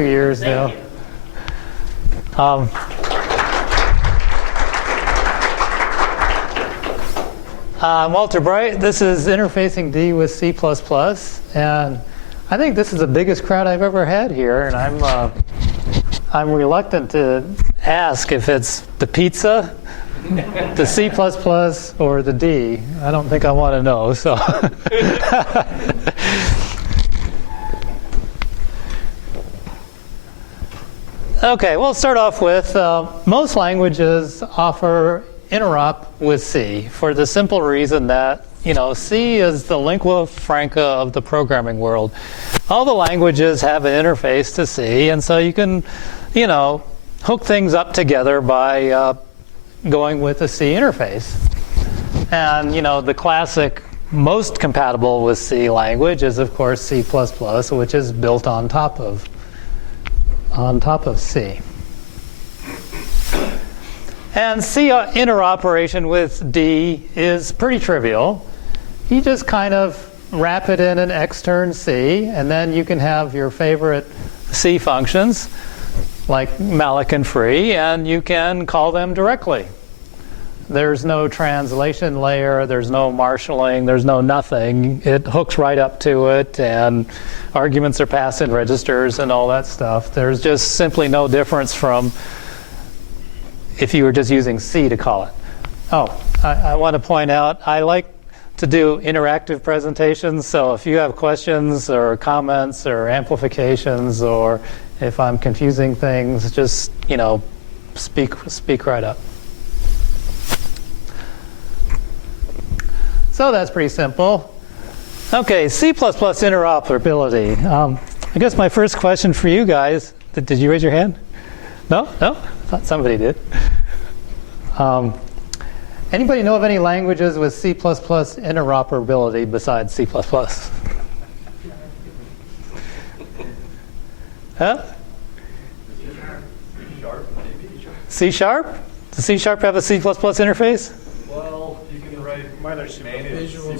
Years now. I'm Walter Bright. This is Interfacing D with C++, and I think this is the biggest crowd I've ever had here, and I'm reluctant to ask if it's the pizza, the C++, or the D. I don't think I want to know, so. Okay, we'll start off with most languages offer interop with C for the simple reason that, C is the lingua franca of the programming world. All the languages have an interface to C, and so you can, hook things up together by going with a C interface. And, the classic most compatible with C language is, of course, C++, which is built on top of C. And C interoperation with D is pretty trivial. You just kind of wrap it in an extern C, and then you can have your favorite C functions, like malloc and free, and you can call them directly. There's no translation layer, there's no marshalling, there's no nothing. It hooks right up to it, and arguments are passed in registers and all that stuff. There's just simply no difference from if you were just using C to call it. Oh, I want to point out, I like to do interactive presentations, so if you have questions or comments or amplifications, or if I'm confusing things, just, speak right up. So that's pretty simple. Okay, C++ interoperability. I guess my first question for you guys, did you raise your hand? No? I thought somebody did. Anybody know of any languages with C++ interoperability besides C++? Huh? C sharp? Does C sharp have a C++ interface? Well, you can write native C++.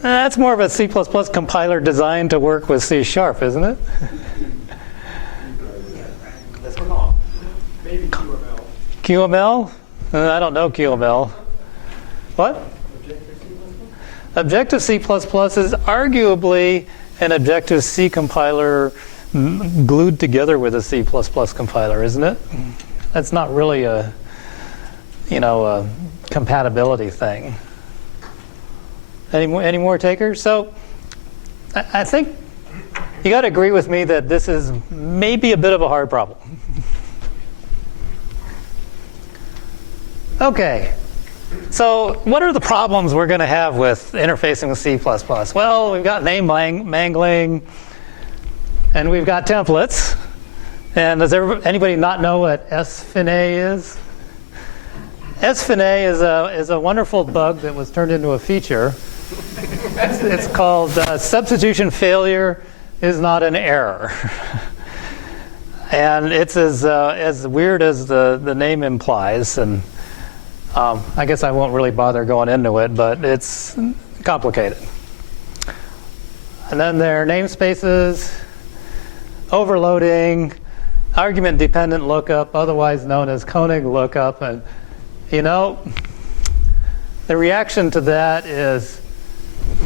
That's more of a C++ compiler designed to work with C sharp, isn't it? Maybe QML. QML? I don't know QML. What? Objective-C++ is arguably an Objective-C compiler glued together with a C++ compiler, isn't it? That's not really a compatibility thing. Any more takers? So I think you got to agree with me that this is maybe a bit of a hard problem. Okay, so what are the problems we're going to have with interfacing with C++? Well, we've got name mangling, and we've got templates. And does anybody not know what sfin is? Sfin is a wonderful bug that was turned into a feature. It's called substitution failure is not an error. And it's as weird as the name implies. And I guess I won't really bother going into it, but it's complicated. And then there are namespaces, overloading, argument-dependent lookup, otherwise known as Koenig lookup. And the reaction to that is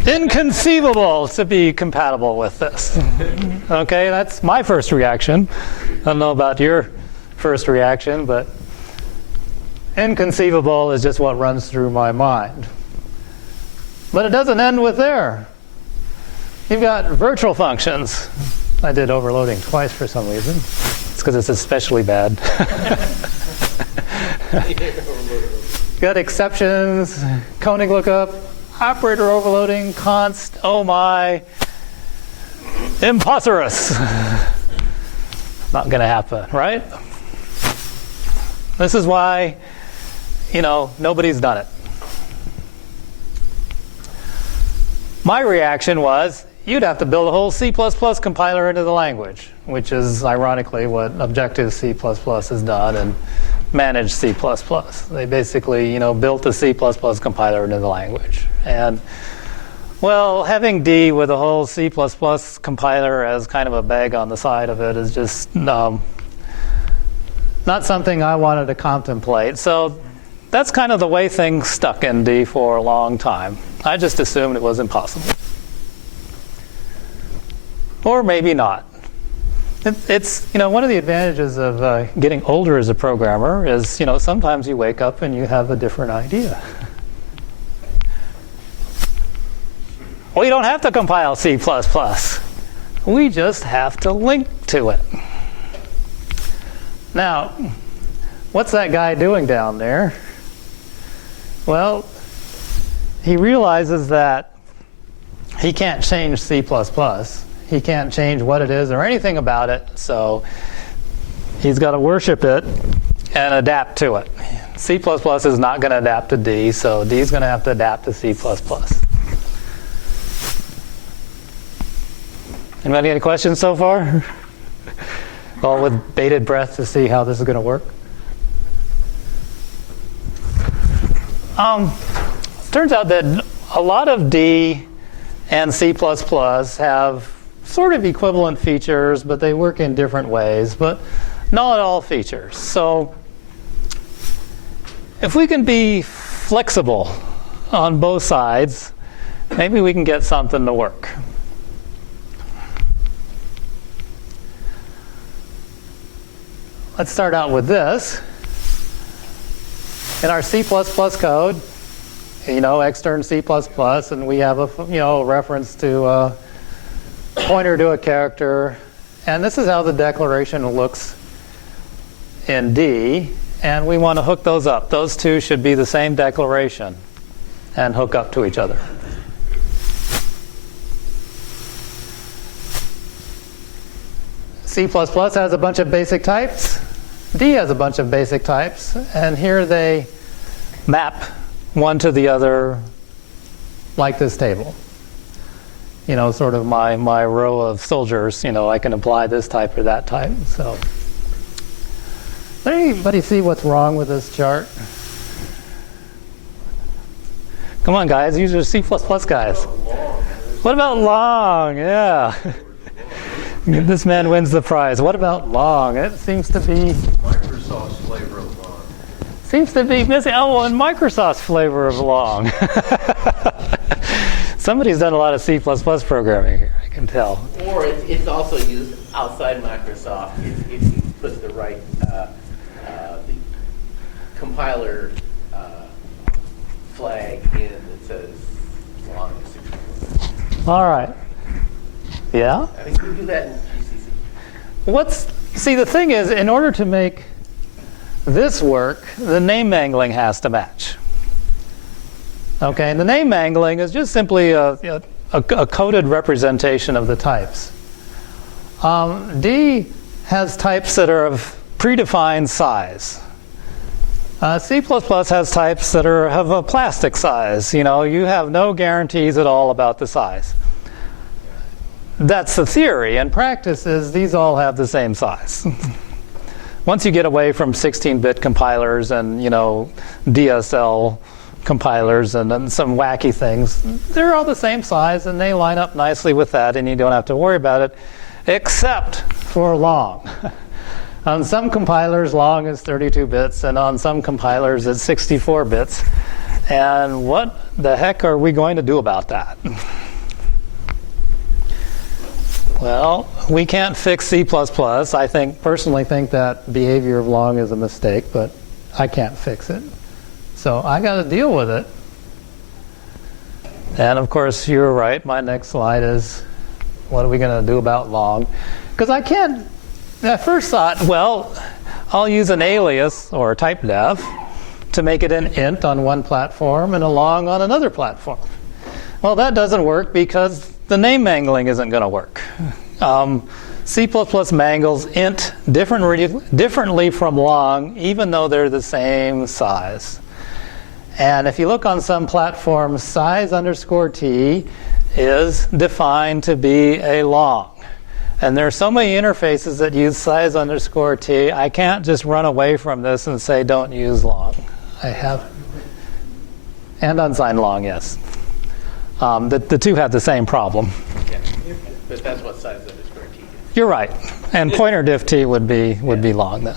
inconceivable to be compatible with this. Okay, that's my first reaction. I don't know about your first reaction, but inconceivable is just what runs through my mind. But it doesn't end with there. You've got virtual functions. I did overloading twice for some reason. It's because it's especially bad. Got exceptions, Koenig lookup, operator overloading, const, oh my, imposterous. Not going to happen, right? This is why, nobody's done it. My reaction was, you'd have to build a whole C++ compiler into the language, which is ironically what Objective-C++ has done and managed C++. They basically, built a C++ compiler into the language. And Well, having D with a whole C++ compiler as kind of a bag on the side of it is just not something I wanted to contemplate. So that's kind of the way things stuck in D for a long time. I just assumed it was impossible. Or maybe not. It's one of the advantages of getting older as a programmer is, sometimes you wake up and you have a different idea. We don't have to compile C++. We just have to link to it. Now, what's that guy doing down there? Well, he realizes that he can't change C++. He can't change what it is or anything about it, so he's got to worship it and adapt to it. C++ is not going to adapt to D, so D is going to have to adapt to C++. Anybody any questions so far? All with bated breath to see how this is going to work. Turns out that a lot of D and C++ have sort of equivalent features, but they work in different ways, but not all features. So if we can be flexible on both sides, maybe we can get something to work. Let's start out with this. In our C++ code, extern C++, and we have a reference to a pointer to a character, and this is how the declaration looks in D, and we want to hook those up. Those two should be the same declaration and hook up to each other. C++ has a bunch of basic types. D has a bunch of basic types, and here they map one to the other like this table. Sort of my row of soldiers, I can apply this type or that type. So, does anybody see what's wrong with this chart? Come on, guys, these are C++ guys. What about long? Yeah. This man wins the prize. What about long? It seems to be Microsoft's flavor of long. Seems to be missing. Oh, and Microsoft's flavor of long. Somebody's done a lot of C++ programming here, I can tell. Or it's also used outside Microsoft if you put the right the compiler flag in that says long as 64. All right. Yeah? I think we do that in GCC. See, the thing is, in order to make this work, the name mangling has to match. Okay, and the name mangling is just simply a coded representation of the types. D has types that are of predefined size. C++ has types that have a plastic size. You have no guarantees at all about the size. That's the theory. In practice, these all have the same size. Once you get away from 16-bit compilers and DSL compilers and some wacky things, they're all the same size and they line up nicely with that, and you don't have to worry about it, except for long. On some compilers, long is 32 bits, and on some compilers, it's 64 bits. And what the heck are we going to do about that? Well, we can't fix C++. I personally think that behavior of long is a mistake, but I can't fix it. So I got to deal with it. And of course, you're right. My next slide is, what are we going to do about long? Because I first thought, well, I'll use an alias or type def to make it an int on one platform and a long on another platform. Well, that doesn't work because the name mangling isn't going to work. C++ mangles int differently from long, even though they're the same size. And if you look on some platforms, size underscore t is defined to be a long. And there are so many interfaces that use size underscore t, I can't just run away from this and say don't use long. I have. And unsigned long, yes. The two have the same problem. Yeah, but that's what size underscore t is. You're right. And pointer diff t would be long then.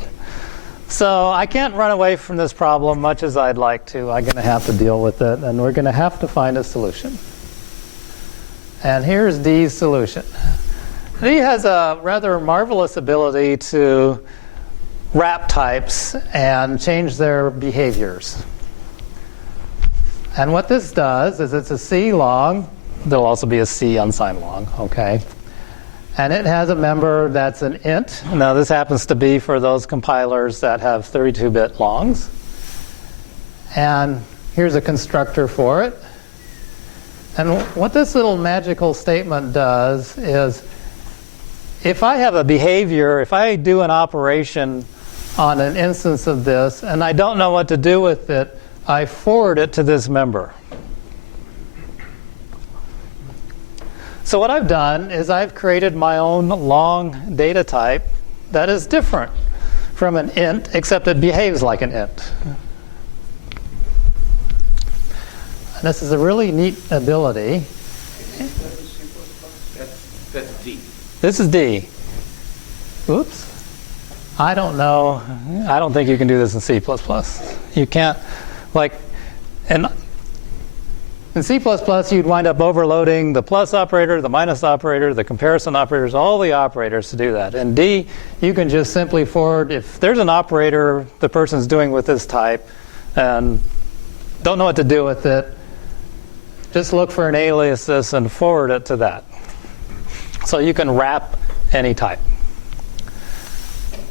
So I can't run away from this problem much as I'd like to. I'm going to have to deal with it, and we're going to have to find a solution. And here's D's solution. D has a rather marvelous ability to wrap types and change their behaviors. And what this does is it's a C long. There'll also be a C unsigned long, okay? And it has a member that's an int. Now this happens to be for those compilers that have 32-bit longs. And here's a constructor for it. And what this little magical statement does is if I have a behavior, if I do an operation on an instance of this and I don't know what to do with it, I forward it to this member. So what I've done is I've created my own long data type that is different from an int, except it behaves like an int. And this is a really neat ability. That's D. This is D. Oops. I don't know. I don't think you can do this in C++. You can't, like, and in C++, you'd wind up overloading the plus operator, the minus operator, the comparison operators, all the operators to do that. In D, you can just simply forward, if there's an operator the person's doing with this type and don't know what to do with it, just look for an alias and forward it to that. So you can wrap any type.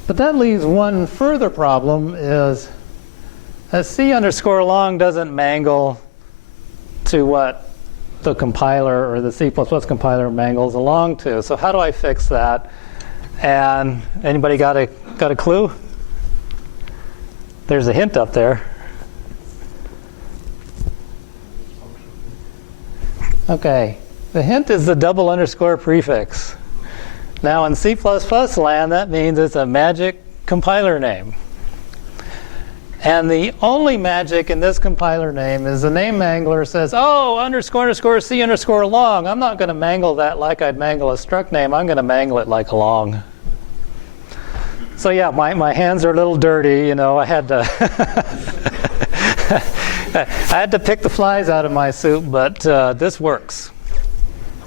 But that leaves one further problem is that C underscore long doesn't mangle to what the compiler or the C++ compiler mangles along to. So how do I fix that? And anybody got a clue? There's a hint up there. Okay, the hint is the double underscore prefix. Now in C++ land, that means it's a magic compiler name. And the only magic in this compiler name is the name mangler says, oh, underscore underscore C underscore long. I'm not going to mangle that like I'd mangle a struct name. I'm going to mangle it like a long. So yeah, my hands are a little dirty. You know, I had to I had to pick the flies out of my soup, but this works.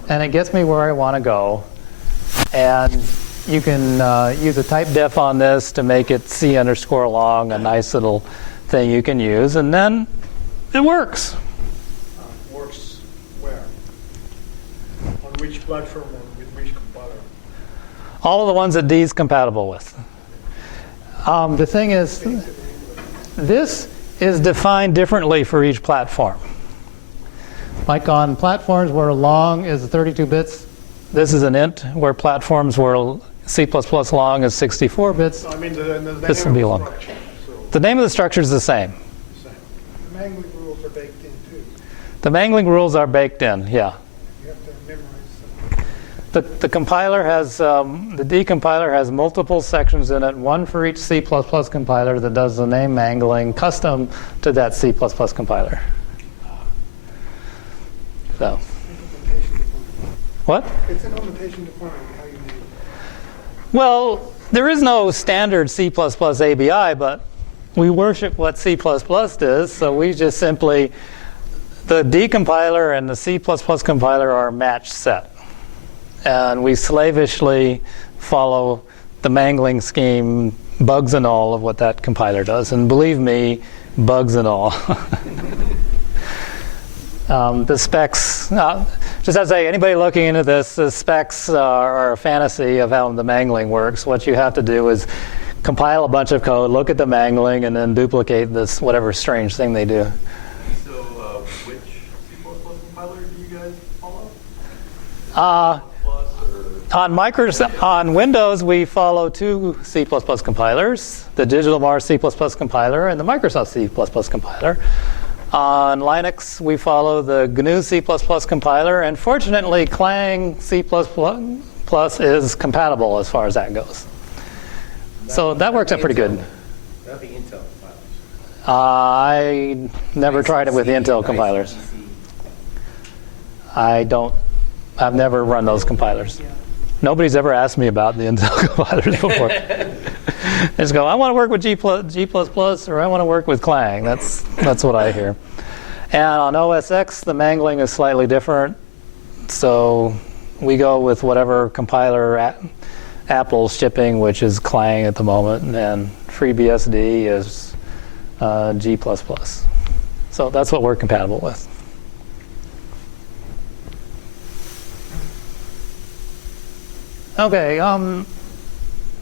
And it gets me where I want to go. And you can use a type def on this to make it C underscore long, a nice little thing you can use, and then it works. Works where? On which platform and with which compiler? All of the ones that D is compatible with. The thing is, this is defined differently for each platform. Like on platforms where long is 32 bits, this is an int. Where platforms where C++ long is 64 bits, So, I mean, the this will be long. structure, so The name of the structure is the same. same. The mangling rules are baked in too. The mangling rules are baked in, yeah. You have to memorize them. The compiler has, the D compiler has multiple sections in it, one for each C++ compiler that does the name mangling custom to that C++ compiler. So, what? It's an notation defined how you name it. Well, there is no standard C++ ABI, but we worship what C++ does, so we just simply, the D compiler and the C++ compiler are a matched set. And we slavishly follow the mangling scheme, bugs and all, of what that compiler does. And believe me, bugs and all. The specs, just as I say, anybody looking into this, the specs are a fantasy of how the mangling works. What you have to do is compile a bunch of code, look at the mangling, and then duplicate this whatever strange thing they do. So, which C++ compiler do you guys follow? On Windows, we follow two C++ compilers, the Digital Mars C++ compiler and the Microsoft C++ compiler. On Linux, we follow the GNU C++ compiler, and fortunately, Clang C++ is compatible as far as that goes. So that works out pretty good. Not the Intel compilers. I never tried it with the Intel compilers. I've never run those compilers. Nobody's ever asked me about the Intel compilers before. They just go, I want to work with G++, or I want to work with Clang. That's what I hear. And on OS X, the mangling is slightly different. So we go with whatever compiler Apple's shipping, which is Clang at the moment, and FreeBSD is G++. So that's what we're compatible with. Okay,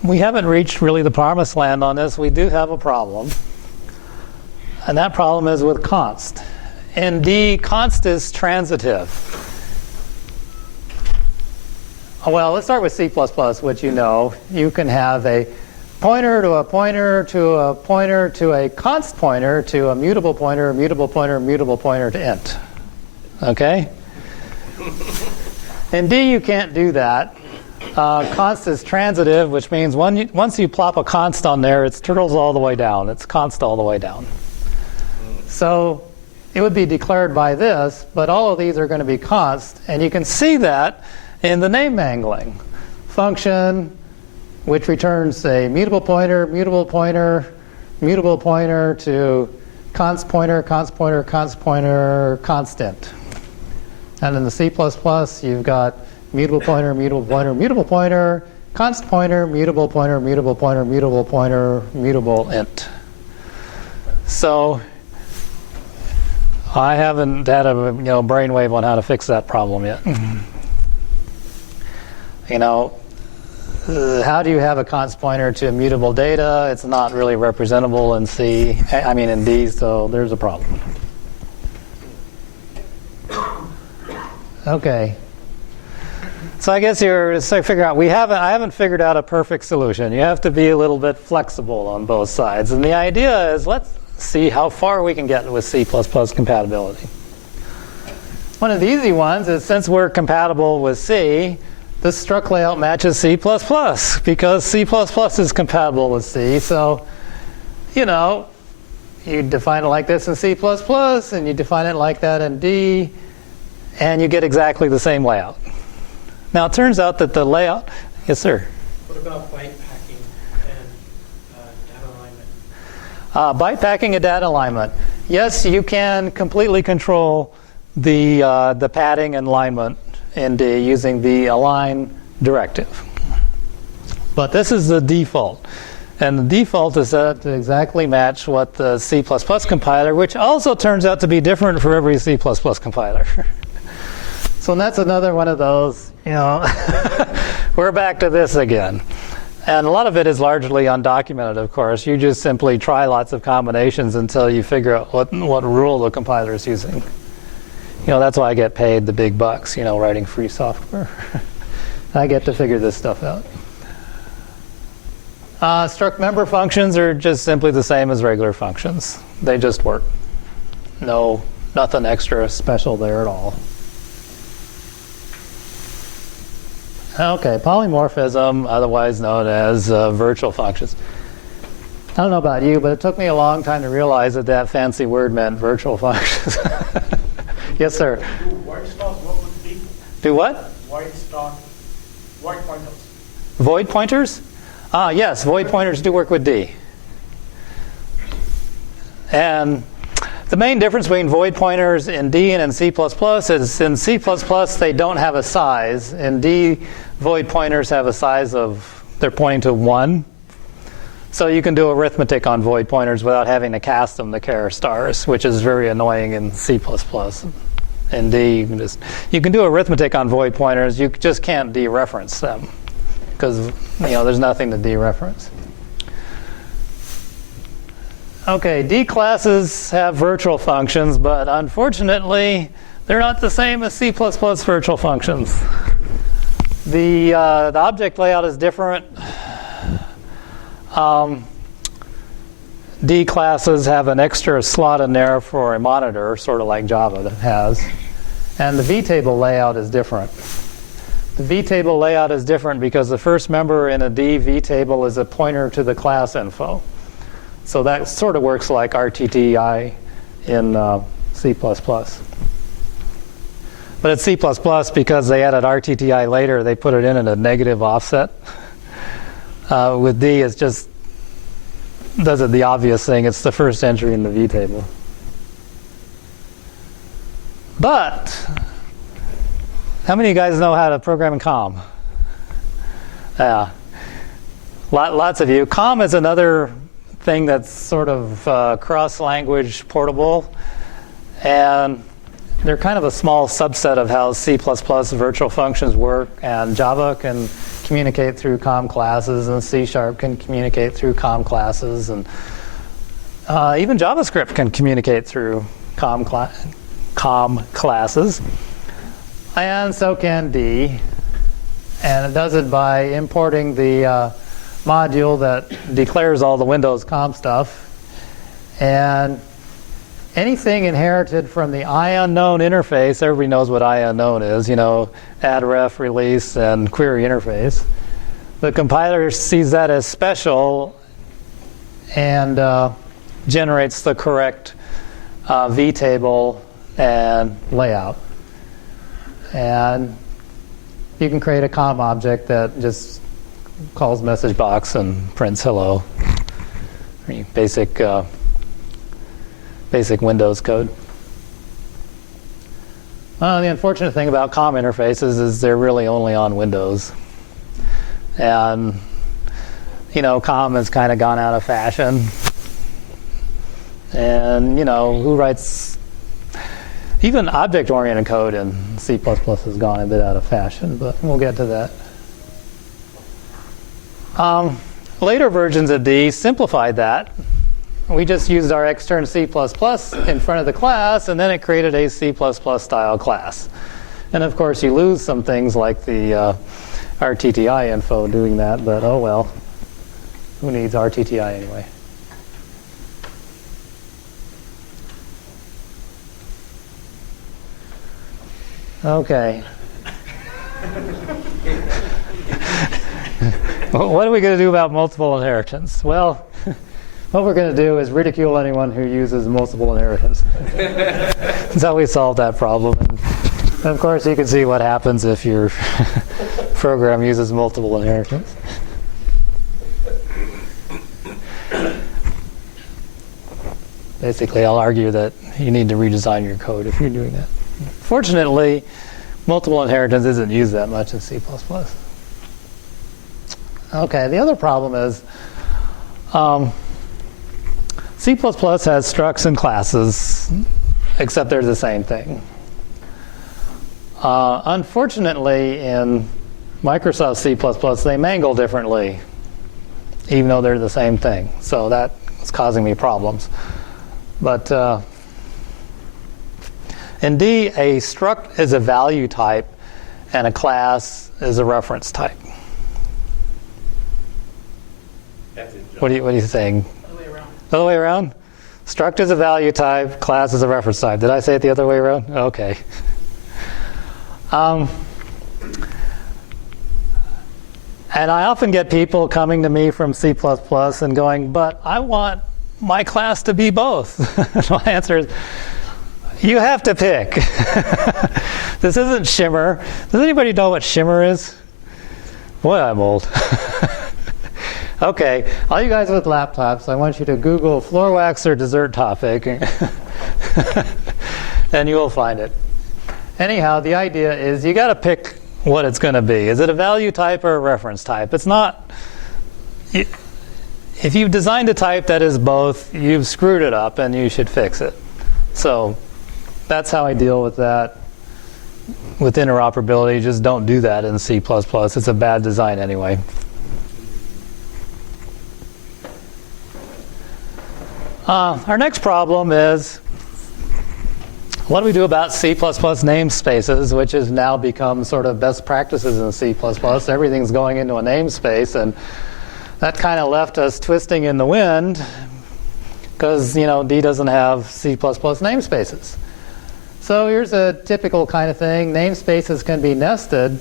we haven't reached really the promised land on this. We do have a problem. And that problem is with const. In D, const is transitive. Well, let's start with C++, which you know. You can have a pointer to a pointer to a pointer to a const pointer to a mutable pointer, mutable pointer, mutable pointer to int. Okay? In D, you can't do that. Const is transitive, which means once you plop a const on there, it's turtles all the way down. It's const all the way down. So it would be declared by this, but all of these are going to be const. And you can see that in the name mangling. Function, which returns a mutable pointer, mutable pointer, mutable pointer to const pointer, const pointer, const pointer, constant. And in the C++, you've got mutable pointer, mutable pointer, mutable pointer, const pointer, mutable pointer, mutable pointer, mutable pointer, mutable int. So I haven't had a brainwave on how to fix that problem yet. How do you have a const pointer to immutable data? It's not really representable in in D, so there's a problem. Okay. So I guess you're figuring out I haven't figured out a perfect solution. You have to be a little bit flexible on both sides. And the idea is let's see how far we can get with C++ compatibility. One of the easy ones is since we're compatible with C, the struct layout matches C++ because C++ is compatible with C. So, you define it like this in C++ and you define it like that in D, and you get exactly the same layout. Now, it turns out that the layout... Yes, sir? What about byte packing and data alignment? Byte packing and data alignment. Yes, you can completely control the padding and alignment in D using the align directive. But this is the default. And the default is set to exactly match what the C++ compiler, which also turns out to be different for every C++ compiler. So that's another one of those, we're back to this again. And a lot of it is largely undocumented, of course. You just simply try lots of combinations until you figure out what rule the compiler is using. That's why I get paid the big bucks, writing free software. I get to figure this stuff out. Struct member functions are just simply the same as regular functions. They just work. Nothing extra special there at all. Okay, polymorphism, otherwise known as virtual functions. I don't know about you, but it took me a long time to realize that fancy word meant virtual functions. Yes, sir? Do void stars work with D? Do what? Void pointers. Void pointers? Yes, void pointers do work with D. And the main difference between void pointers in D and in C++ is in C++ they don't have a size. In D, void pointers have a size of, they're pointing to 1. So you can do arithmetic on void pointers without having to cast them to char stars, which is very annoying in C++. In D, you can do arithmetic on void pointers. You just can't dereference them because there's nothing to dereference. Okay, D classes have virtual functions, but unfortunately, they're not the same as C++ virtual functions. The object layout is different. D classes have an extra slot in there for a monitor, sort of like Java has. And the vtable layout is different. The vtable layout is different because the first member in a D vtable is a pointer to the class info. So that sort of works like RTTI in C++. But at C++, because they added RTTI later, they put it in at a negative offset. With D, it's just does it the obvious thing. It's the first entry in the V table. But how many of you guys know how to program in COM? Yeah, lots of you. COM is another thing that's sort of cross-language portable, and they're kind of a small subset of how C++ virtual functions work, and Java can communicate through COM classes, and C# can communicate through COM classes, and even JavaScript can communicate through COM classes, and so can D. And it does it by importing the module that declares all the Windows COM stuff. And anything inherited from the IUnknown interface, everybody knows what IUnknown is, add ref, release, and query interface. The compiler sees that as special and generates the correct V table and layout. And you can create a COM object that just calls message box and prints hello. Basic Windows code. The unfortunate thing about COM interfaces is they're really only on Windows. And, COM has kind of gone out of fashion. And, who writes... Even object-oriented code in C++ has gone a bit out of fashion, but we'll get to that. Later versions of D simplified that. We just used our extern C++ in front of the class, and then it created a C++ style class. And of course, you lose some things like the RTTI info doing that, but oh well. Who needs RTTI anyway? Okay. What are we going to do about multiple inheritance? Well, what we're going to do is ridicule anyone who uses multiple inheritance. That's how we solve that problem. And of course, you can see what happens if your program uses multiple inheritance. Basically, I'll argue that you need to redesign your code if you're doing that. Fortunately, multiple inheritance isn't used that much in C++. Okay, the other problem is C++ has structs and classes, except they're the same thing. Unfortunately, in Microsoft C++, they mangle differently, even though they're the same thing. So that is causing me problems. But in D, a struct is a value type, and a class is a reference type. What are you saying? Other way around. Other way around? Struct is a value type, class is a reference type. Did I say it the other way around? Okay. And I often get people coming to me from C++ and going, but I want my class to be both. My answer is, you have to pick. This isn't Shimmer. Does anybody know what Shimmer is? Boy, I'm old. Okay, all you guys with laptops, I want you to Google floor wax or dessert topic, and you will find it. Anyhow, the idea is you got to pick what it's going to be. Is it a value type or a reference type? It's not. If you've designed a type that is both, you've screwed it up, and you should fix it. So that's how I deal with that. With interoperability, just don't do that in C++. It's a bad design anyway. Our next problem is, what do we do about C++ namespaces, which has now become sort of best practices in C++. Everything's going into a namespace, and that kind of left us twisting in the wind because D doesn't have C++ namespaces. So here's a typical kind of thing. Namespaces can be nested.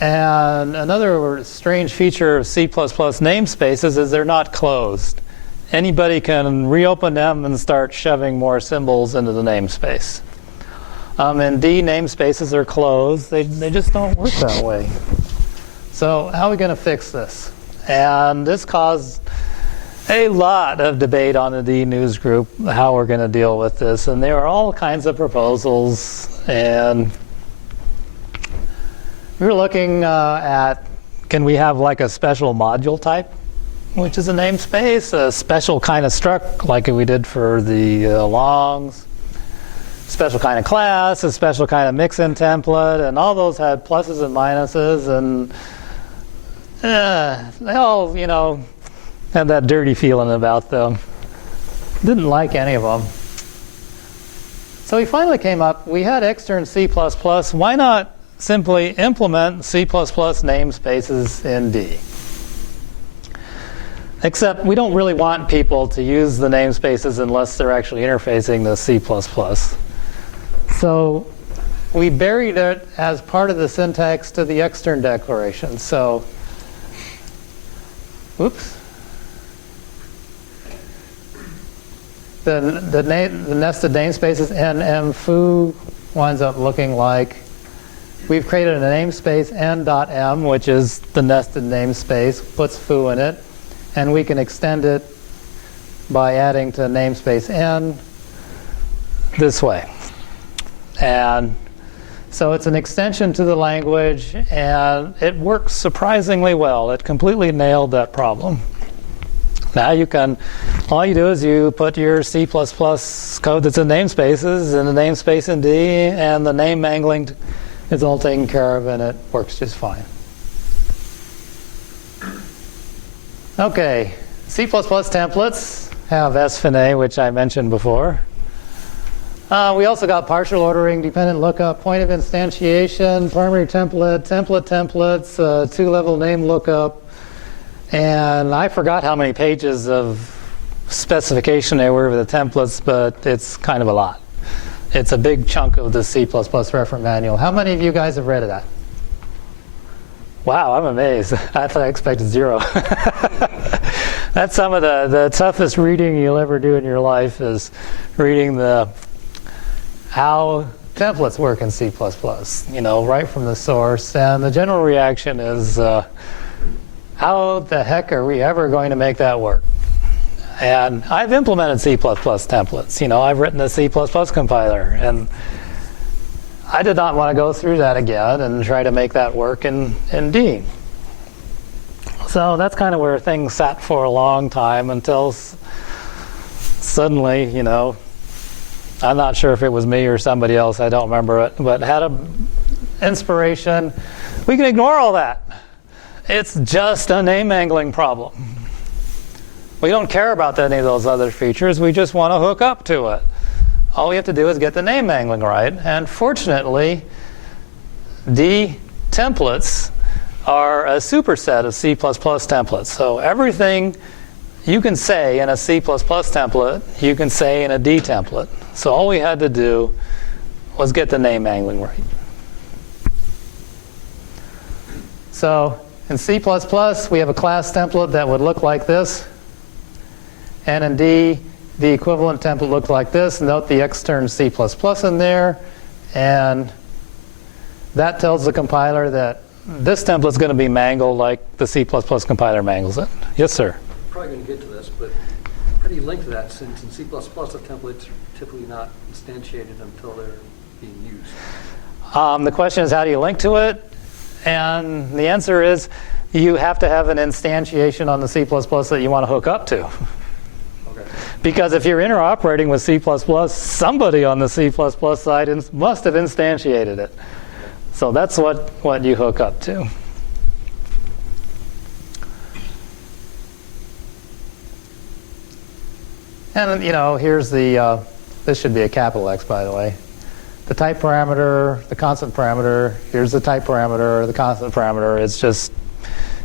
And another strange feature of C++ namespaces is they're not closed. Anybody can reopen them and start shoving more symbols into the namespace. In D, namespaces are closed. They just don't work that way. So how are we going to fix this? And this caused a lot of debate on the D news group, how we're going to deal with this. And there are all kinds of proposals. And we were looking at, can we have like a special module type, which is a namespace, a special kind of struct like we did for the longs, special kind of class, a special kind of mix-in template, and all those had pluses and minuses, and they all, had that dirty feeling about them. Didn't like any of them. So we finally came up, we had extern C++, why not simply implement C++ namespaces in D? Except we don't really want people to use the namespaces unless they're actually interfacing to C++. So we buried it as part of the syntax to the extern declaration. So, oops. The nested namespaces NM foo winds up looking like we've created a namespace n.m, which is the nested namespace, puts foo in it, and we can extend it by adding to namespace n this way. And so it's an extension to the language, and it works surprisingly well. It completely nailed that problem. Now you can, all you do is you put your C++ code that's in namespaces in the namespace in D, and the name mangling is all taken care of, and it works just fine. Okay, C++ templates have sFin, which I mentioned before. We also got partial ordering, dependent lookup, point of instantiation, primary template, templates, two-level name lookup. And I forgot how many pages of specification there were for the templates, but it's kind of a lot. It's a big chunk of the C++ reference manual. How many of you guys have read that? Wow, I'm amazed. I thought I expected 0. That's some of the toughest reading you'll ever do in your life, is reading how templates work in C++, right from the source. And the general reaction is, how the heck are we ever going to make that work? And I've implemented C++ templates. I've written a C++ compiler, and I did not want to go through that again and try to make that work in D. So that's kind of where things sat for a long time until suddenly, I'm not sure if it was me or somebody else, I don't remember it, but had an inspiration. We can ignore all that. It's just a name mangling problem. We don't care about any of those other features. We just want to hook up to it. All we have to do is get the name mangling right. And fortunately, D templates are a superset of C++ templates. So everything you can say in a C++ template, you can say in a D template. So all we had to do was get the name mangling right. So in C++, we have a class template that would look like this. And in D, the equivalent template looked like this. Note the extern C++ in there. And that tells the compiler that this template is going to be mangled like the C++ compiler mangles it. Yes, sir? I'm probably going to get to this, but how do you link to that, since in C++ the templates are typically not instantiated until they're being used? The question is, how do you link to it? And the answer is, you have to have an instantiation on the C++ that you want to hook up to. Okay. Because if you're interoperating with C++, somebody on the C++ side must have instantiated it. So that's what you hook up to. And here's the, this should be a capital X, by the way. The type parameter, the constant parameter, here's the type parameter, the constant parameter. It's just,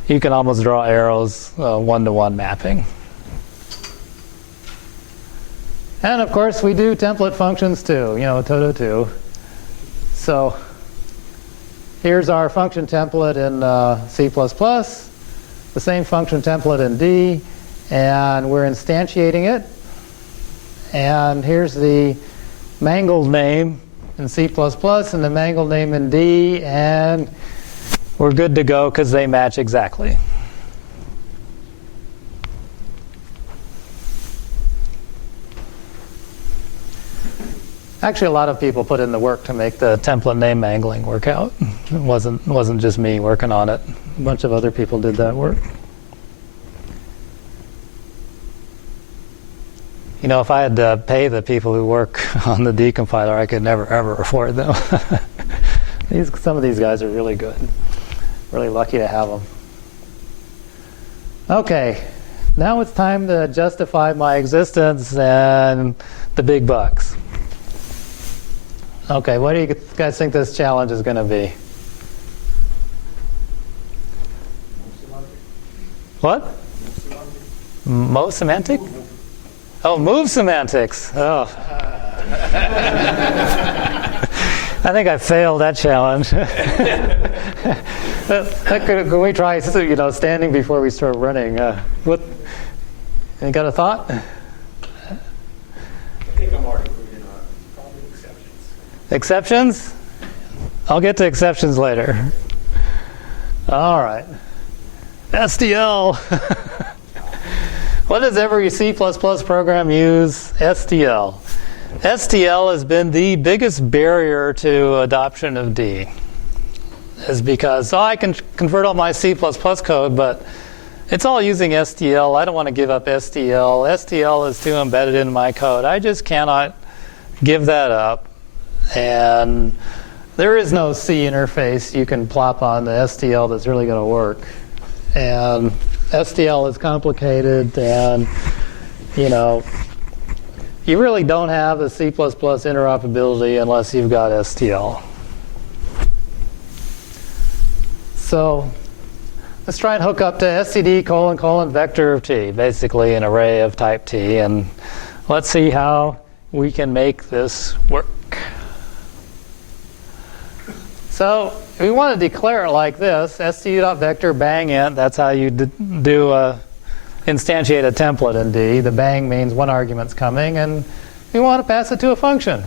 you can almost draw arrows, one-to-one mapping. And of course, we do template functions too, Toto too. So here's our function template in C++, the same function template in D, and we're instantiating it. And here's the mangled name in C++ and the mangled name in D, and we're good to go because they match exactly. Actually, a lot of people put in the work to make the template name mangling work out. It wasn't just me working on it. A bunch of other people did that work. You know, if I had to pay the people who work on the decompiler, I could never, ever afford them. Some of these guys are really good. Really lucky to have them. Okay, now it's time to justify my existence and the big bucks. Okay, what do you guys think this challenge is going to be? What? Mo semantic? Oh, move semantics. Oh. I think I failed that challenge. Can we try, standing before we start running? What? You got a thought? I think I'm already including probably exceptions. Exceptions? I'll get to exceptions later. All right. STL. What does every C++ program use? STL. STL has been the biggest barrier to adoption of D. Is because I can convert all my C++ code, but it's all using STL. I don't want to give up STL. STL is too embedded in my code. I just cannot give that up. And there is no C interface you can plop on the STL that's really going to work. And STL is complicated, and you really don't have the C++ interoperability unless you've got STL. So let's try and hook up to std : vector of t, basically an array of type t, and let's see how we can make this work. So we want to declare it like this: std.vector bang int. That's how you instantiate a template in D. The bang means one argument's coming, and we want to pass it to a function.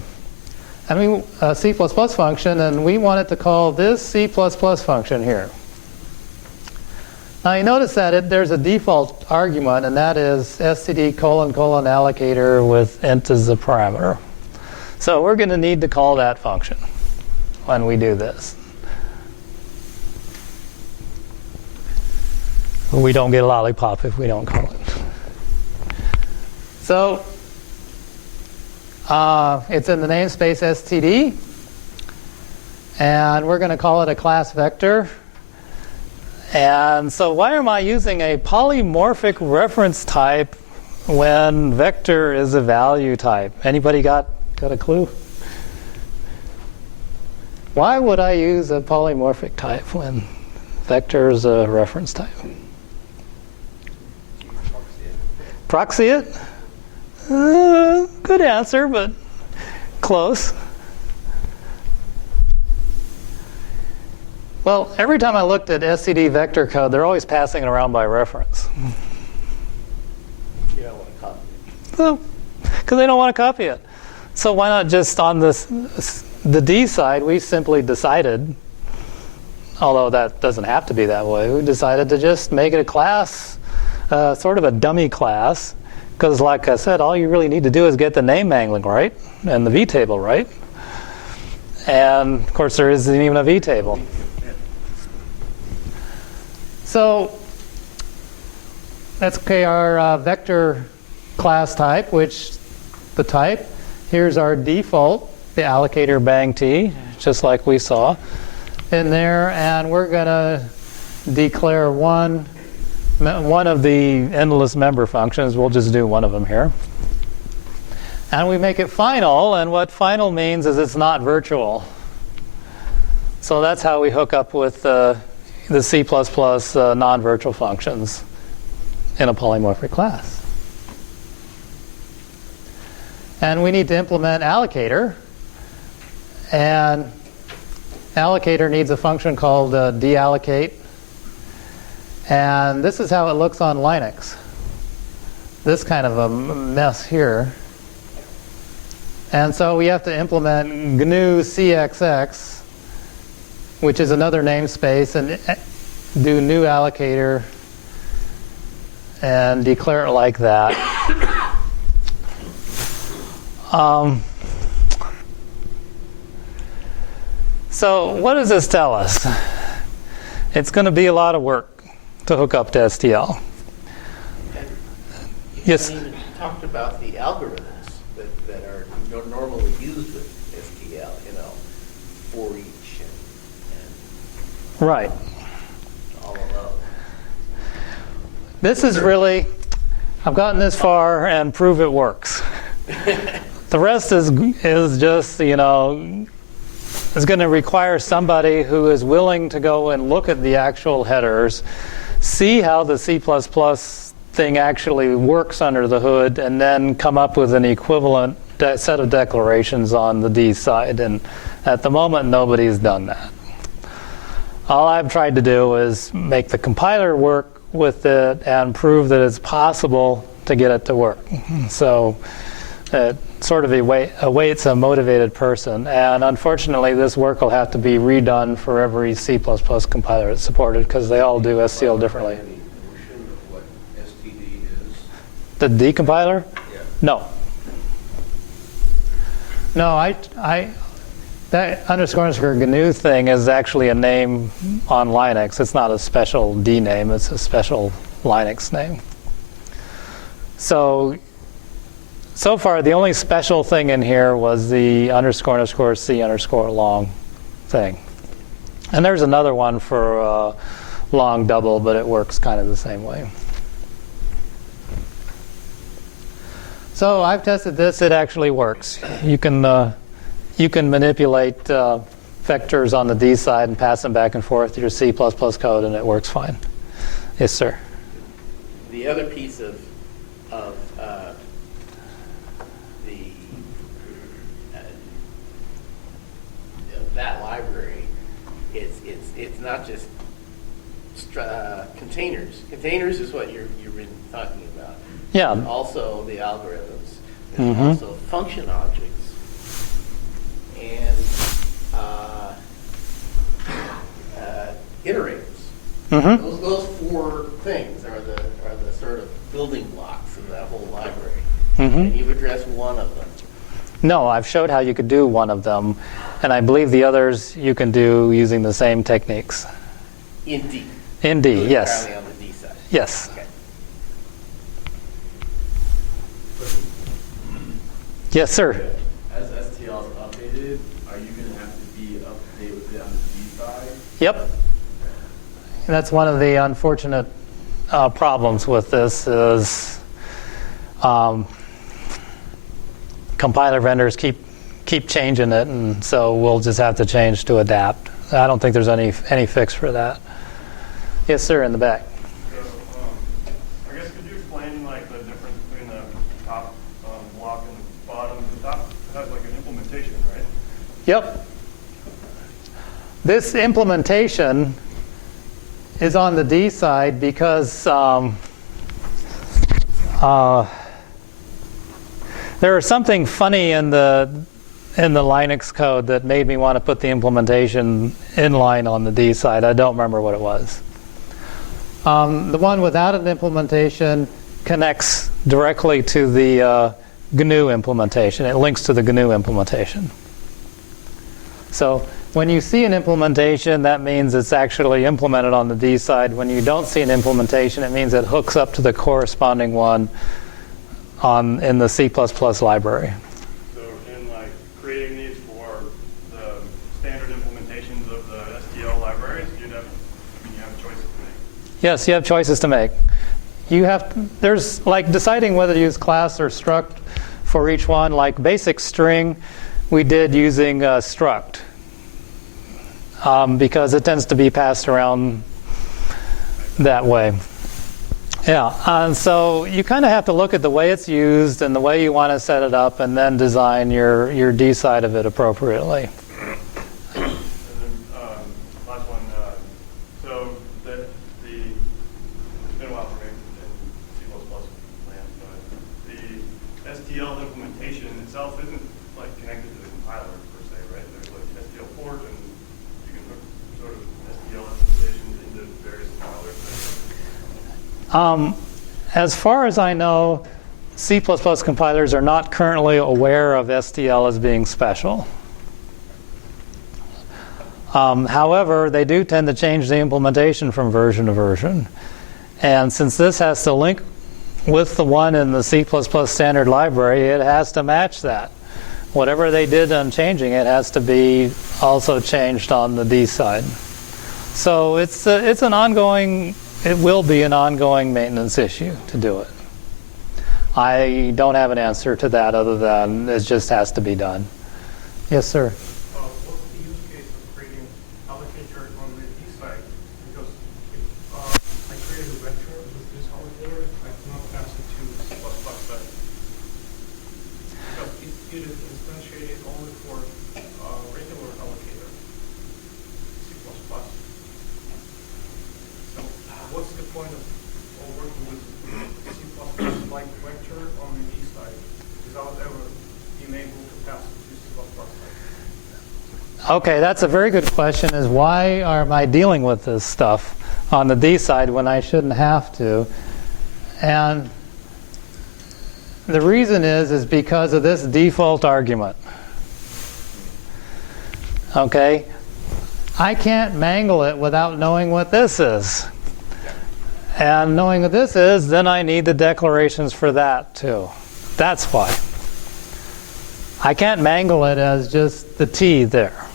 I mean, a C++ function, and we want it to call this C++ function here. Now you notice that there's a default argument, and that is std : allocator with int as a parameter. So we're going to need to call that function when we do this. We don't get a lollipop if we don't call it. So it's in the namespace std, and we're going to call it a class vector. And so why am I using a polymorphic reference type when vector is a value type? Anybody got a clue? Why would I use a polymorphic type when vector is a reference type? Proxy it? Good answer, but close. Well, every time I looked at std vector code, they're always passing it around by reference. You don't want to copy it. Well, because they don't want to copy it. So why not just on the D side, we simply decided, although that doesn't have to be that way, we decided to just make it a class, sort of a dummy class, because like I said, all you really need to do is get the name mangling right and the vtable right. And of course, there isn't even a vtable. So that's okay, our vector class type, which the type. Here's our default, the allocator bang t, just like we saw in there. And we're going to declare one of the endless member functions. We'll just do one of them here. And we make it final. And what final means is it's not virtual. So that's how we hook up with the C++ non-virtual functions in a polymorphic class. And we need to implement allocator. And allocator needs a function called deallocate. And this is how it looks on Linux. This kind of a mess here. And so we have to implement GNU CXX, which is another namespace, and do new allocator and declare it like that. So what does this tell us? It's going to be a lot of work to hook up to STL. Yes? You talked about the algorithms that are normally used with STL, for each and Right. all of those. This is really, I've gotten this far and prove it works. The rest is just, is going to require somebody who is willing to go and look at the actual headers, see how the C++ thing actually works under the hood, and then come up with an equivalent set of declarations on the D side. And at the moment, nobody's done that. All I've tried to do is make the compiler work with it and prove that it's possible to get it to work. So it sort of awaits a motivated person. And unfortunately, this work will have to be redone for every C++ compiler that's supported, because they all do STL differently. Any notion of what STD is? The D compiler? Yeah. No. No, that underscore GNU thing is actually a name on Linux. It's not a special D name. It's a special Linux name. So far, the only special thing in here was the __C_long thing. And there's another one for long double, but it works kind of the same way. So I've tested this. It actually works. You can manipulate vectors on the D side and pass them back and forth to your C++ code, and it works fine. Yes, sir. The other piece of that library, it's not just containers. Containers is what you've been talking about. Yeah. There's also the algorithms. There's also function objects, and iterators. Those four things are the sort of building blocks of that whole library. And you've addressed one of them. No, I've showed how you could do one of them, and I believe the others you can do using the same techniques. In D. In D, yes. Entirely on the D side. Yes. Okay. Yes, sir. As STL is updated, are you going to have to be up to date with it on the D side? Yep. And that's one of the unfortunate problems with this is compiler vendors keep changing it, and so we'll just have to change to adapt. I don't think there's any fix for that. Yes, sir, in the back. So, I guess could you explain like the difference between the top block and the bottom? The top has like an implementation, right? Yep. This implementation is on the D side because there was something funny in the Linux code that made me want to put the implementation inline on the D side. I don't remember what it was. The one without an implementation connects directly to the GNU implementation. It links to the GNU implementation. So when you see an implementation, that means it's actually implemented on the D side. When you don't see an implementation, it means it hooks up to the corresponding one in the C++ library. So in like creating these for the standard implementations of the STL libraries, you have choices to make. Yes, you have choices to make. There's like deciding whether to use class or struct for each one. Like basic string, we did using struct because it tends to be passed around that way. Yeah, and so you kind of have to look at the way it's used and the way you want to set it up, and then design your D side of it appropriately. And then last one. So it's been a while for me in C++ land, but the STL implementation itself isn't like like connected to the compiler per se, right? There's like STL port, and you can hook sort of STL implementations into various compilers. As far as I know, C++ compilers are not currently aware of STL as being special. However, they do tend to change the implementation from version to version. And since this has to link with the one in the C++ standard library, it has to match that. Whatever they did on changing it has to be also changed on the D side. So it's an ongoing, it will be an ongoing maintenance issue to do it. I don't have an answer to that other than it just has to be done. Yes, sir. What's the use case of creating allocator on the D side? Because if I create a vector with this allocator, I cannot pass it to C++ side. Because it is instantiated only for regular allocator, C++. So what's the point of working with C++ like vector on the D side without ever being able to pass it to C++ side? Okay, that's a very good question, is why am I dealing with this stuff on the D side when I shouldn't have to? And the reason is because of this default argument. Okay? I can't mangle it without knowing what this is. And knowing what this is, then I need the declarations for that too. That's why. I can't mangle it as just the T there.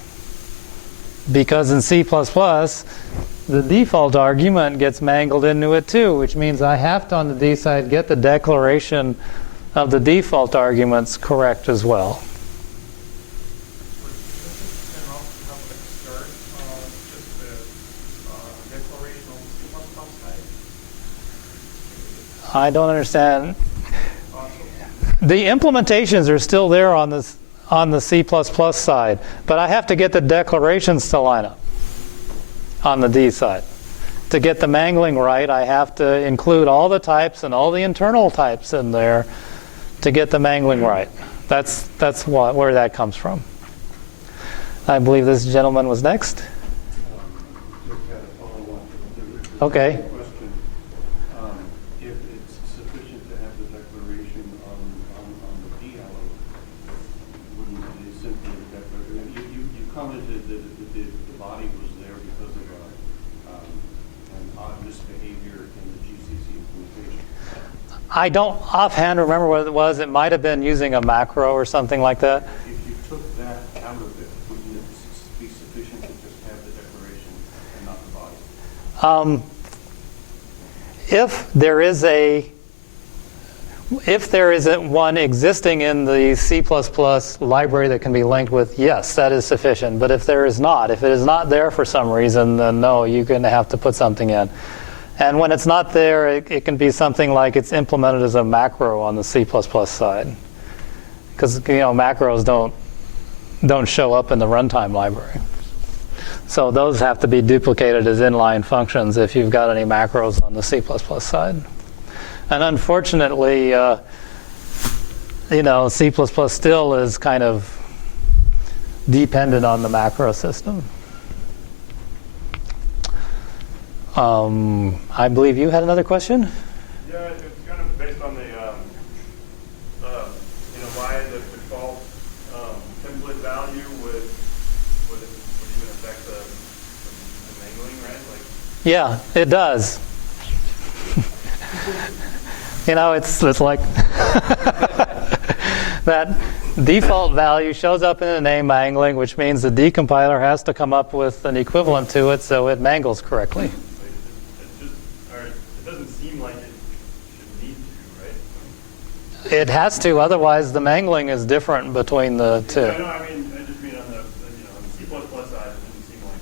Because in C++, the default argument gets mangled into it too, which means I have to, on the D side, get the declaration of the default arguments correct as well. I don't understand. The implementations are still there on the C++ side, but I have to get the declarations to line up on the D side. To get the mangling right, I have to include all the types and all the internal types in there to get the mangling right. That's where that comes from. I believe this gentleman was next. Just had a follow-up. Okay. Question. If it's sufficient to have the declaration on the D-allo, wouldn't it simply declare? You commented that the body was there because of an odd misbehavior in the GCC implementation. I don't offhand remember what it was. It might have been using a macro or something like that. If you took that out of it, wouldn't it be sufficient to just have the declaration and not the body? If there isn't one existing in the C++ library that can be linked with, yes, that is sufficient. But if there is not, if it is not there for some reason, then no, you're going to have to put something in. And when it's not there, it can be something like it's implemented as a macro on the C++ side. Because macros don't show up in the runtime library. So those have to be duplicated as inline functions if you've got any macros on the C++ side. And unfortunately, C++ still is kind of dependent on the macro system. I believe you had another question? Yeah, it's kind of based on the, why the default template value would even affect the mangling, right? Like, Yeah, it does. It's like that default value shows up in the name mangling, which means the decompiler has to come up with an equivalent to it so it mangles correctly. it doesn't seem like it should need to, right? It has to, otherwise the mangling is different between the two. No, I just mean on the on the C++ side, it doesn't seem like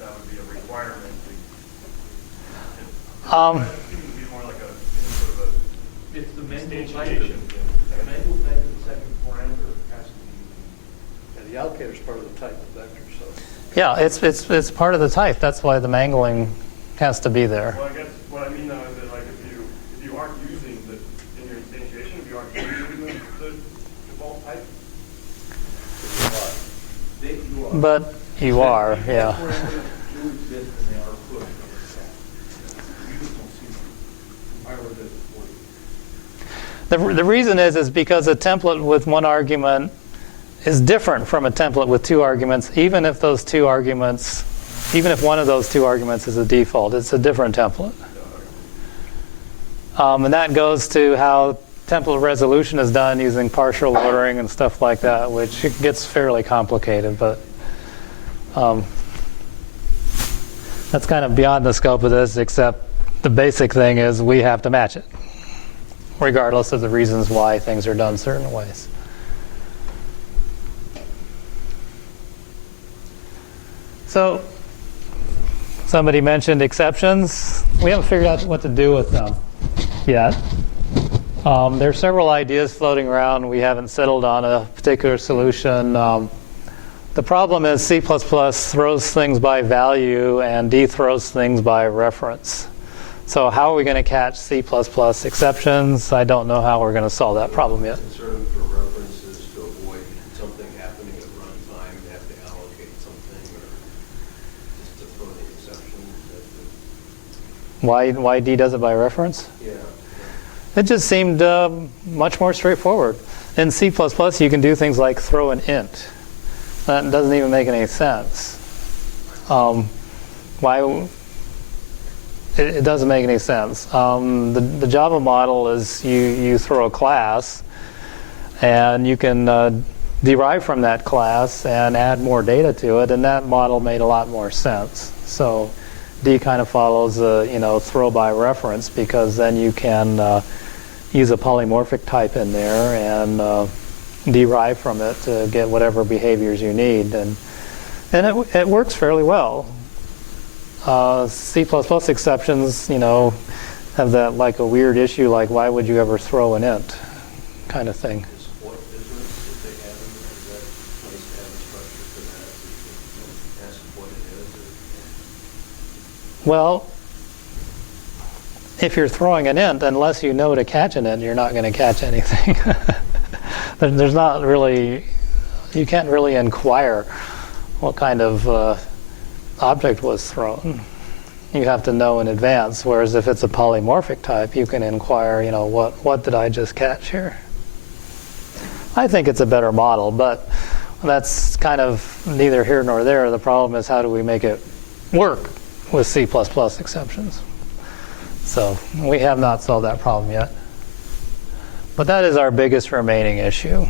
that would be a requirement. It seems to be more like a sort of a It's the mangled type instantiation thing. the mangled type of the second parameter has to be. And the allocator is part of the type of vector, so. Yeah, it's part of the type. That's why the mangling has to be there. Well, I guess what I mean though is that like if you aren't using in your instantiation, if you aren't using the default type, but you are, yeah. Parameters do exist and they are put in the stack. You just don't see them. Compiler does it for you. The reason is because a template with one argument is different from a template with two arguments, even if one of those two arguments is a default. It's a different template. And that goes to how template resolution is done using partial ordering and stuff like that, which gets fairly complicated, but that's kind of beyond the scope of this, except the basic thing is we have to match it, regardless of the reasons why things are done certain ways. So, somebody mentioned exceptions. We haven't figured out what to do with them yet. There are several ideas floating around. We haven't settled on a particular solution. The problem is C++ throws things by value and D throws things by reference. So how are we going to catch C++ exceptions? I don't know how we're going to solve that problem yet. Concern for references to avoid something happening at runtime, you have to allocate something, or just to throw the exception. Why D does it by reference? Yeah. It just seemed much more straightforward. In C++, you can do things like throw an int. That doesn't even make any sense. It doesn't make any sense. The Java model is you throw a class, and you can derive from that class and add more data to it, and that model made a lot more sense. So D kind of follows throw by reference, because then you can use a polymorphic type in there and derive from it to get whatever behaviors you need, and it works fairly well. C++ exceptions, have that like a weird issue, like why would you ever throw an int kind of thing. Is what business, if they have them, is that nice to have a structure for that, so you can ask what it is? Well, if you're throwing an int, unless you know to catch an int, you're not going to catch anything. There's not really, you can't really inquire what kind of object was thrown. You have to know in advance, whereas if it's a polymorphic type, you can inquire, what did I just catch here? I think it's a better model, but that's kind of neither here nor there. The problem is, how do we make it work with C++ exceptions? So we have not solved that problem yet. But that is our biggest remaining issue.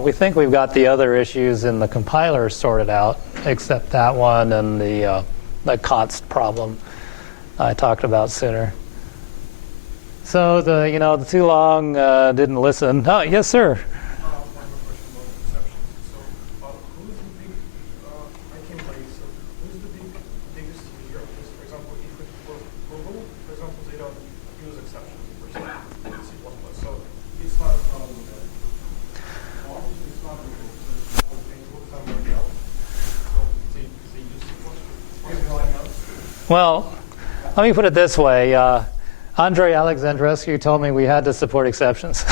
We think we've got the other issues in the compiler sorted out, except that one and the const problem I talked about sooner. So the too long didn't listen. Oh, yes, sir. One more question about exceptions. So, who's the big, I came by, so who's the biggest user of this? For example, if it was Google, for example, they don't use exceptions per se in C++. So it's not a problem with that. It's not Google, so it's Facebook, somebody else. So they use C++. What's going on? Well, let me put it this way. Andrei Alexandrescu told me we had to support exceptions.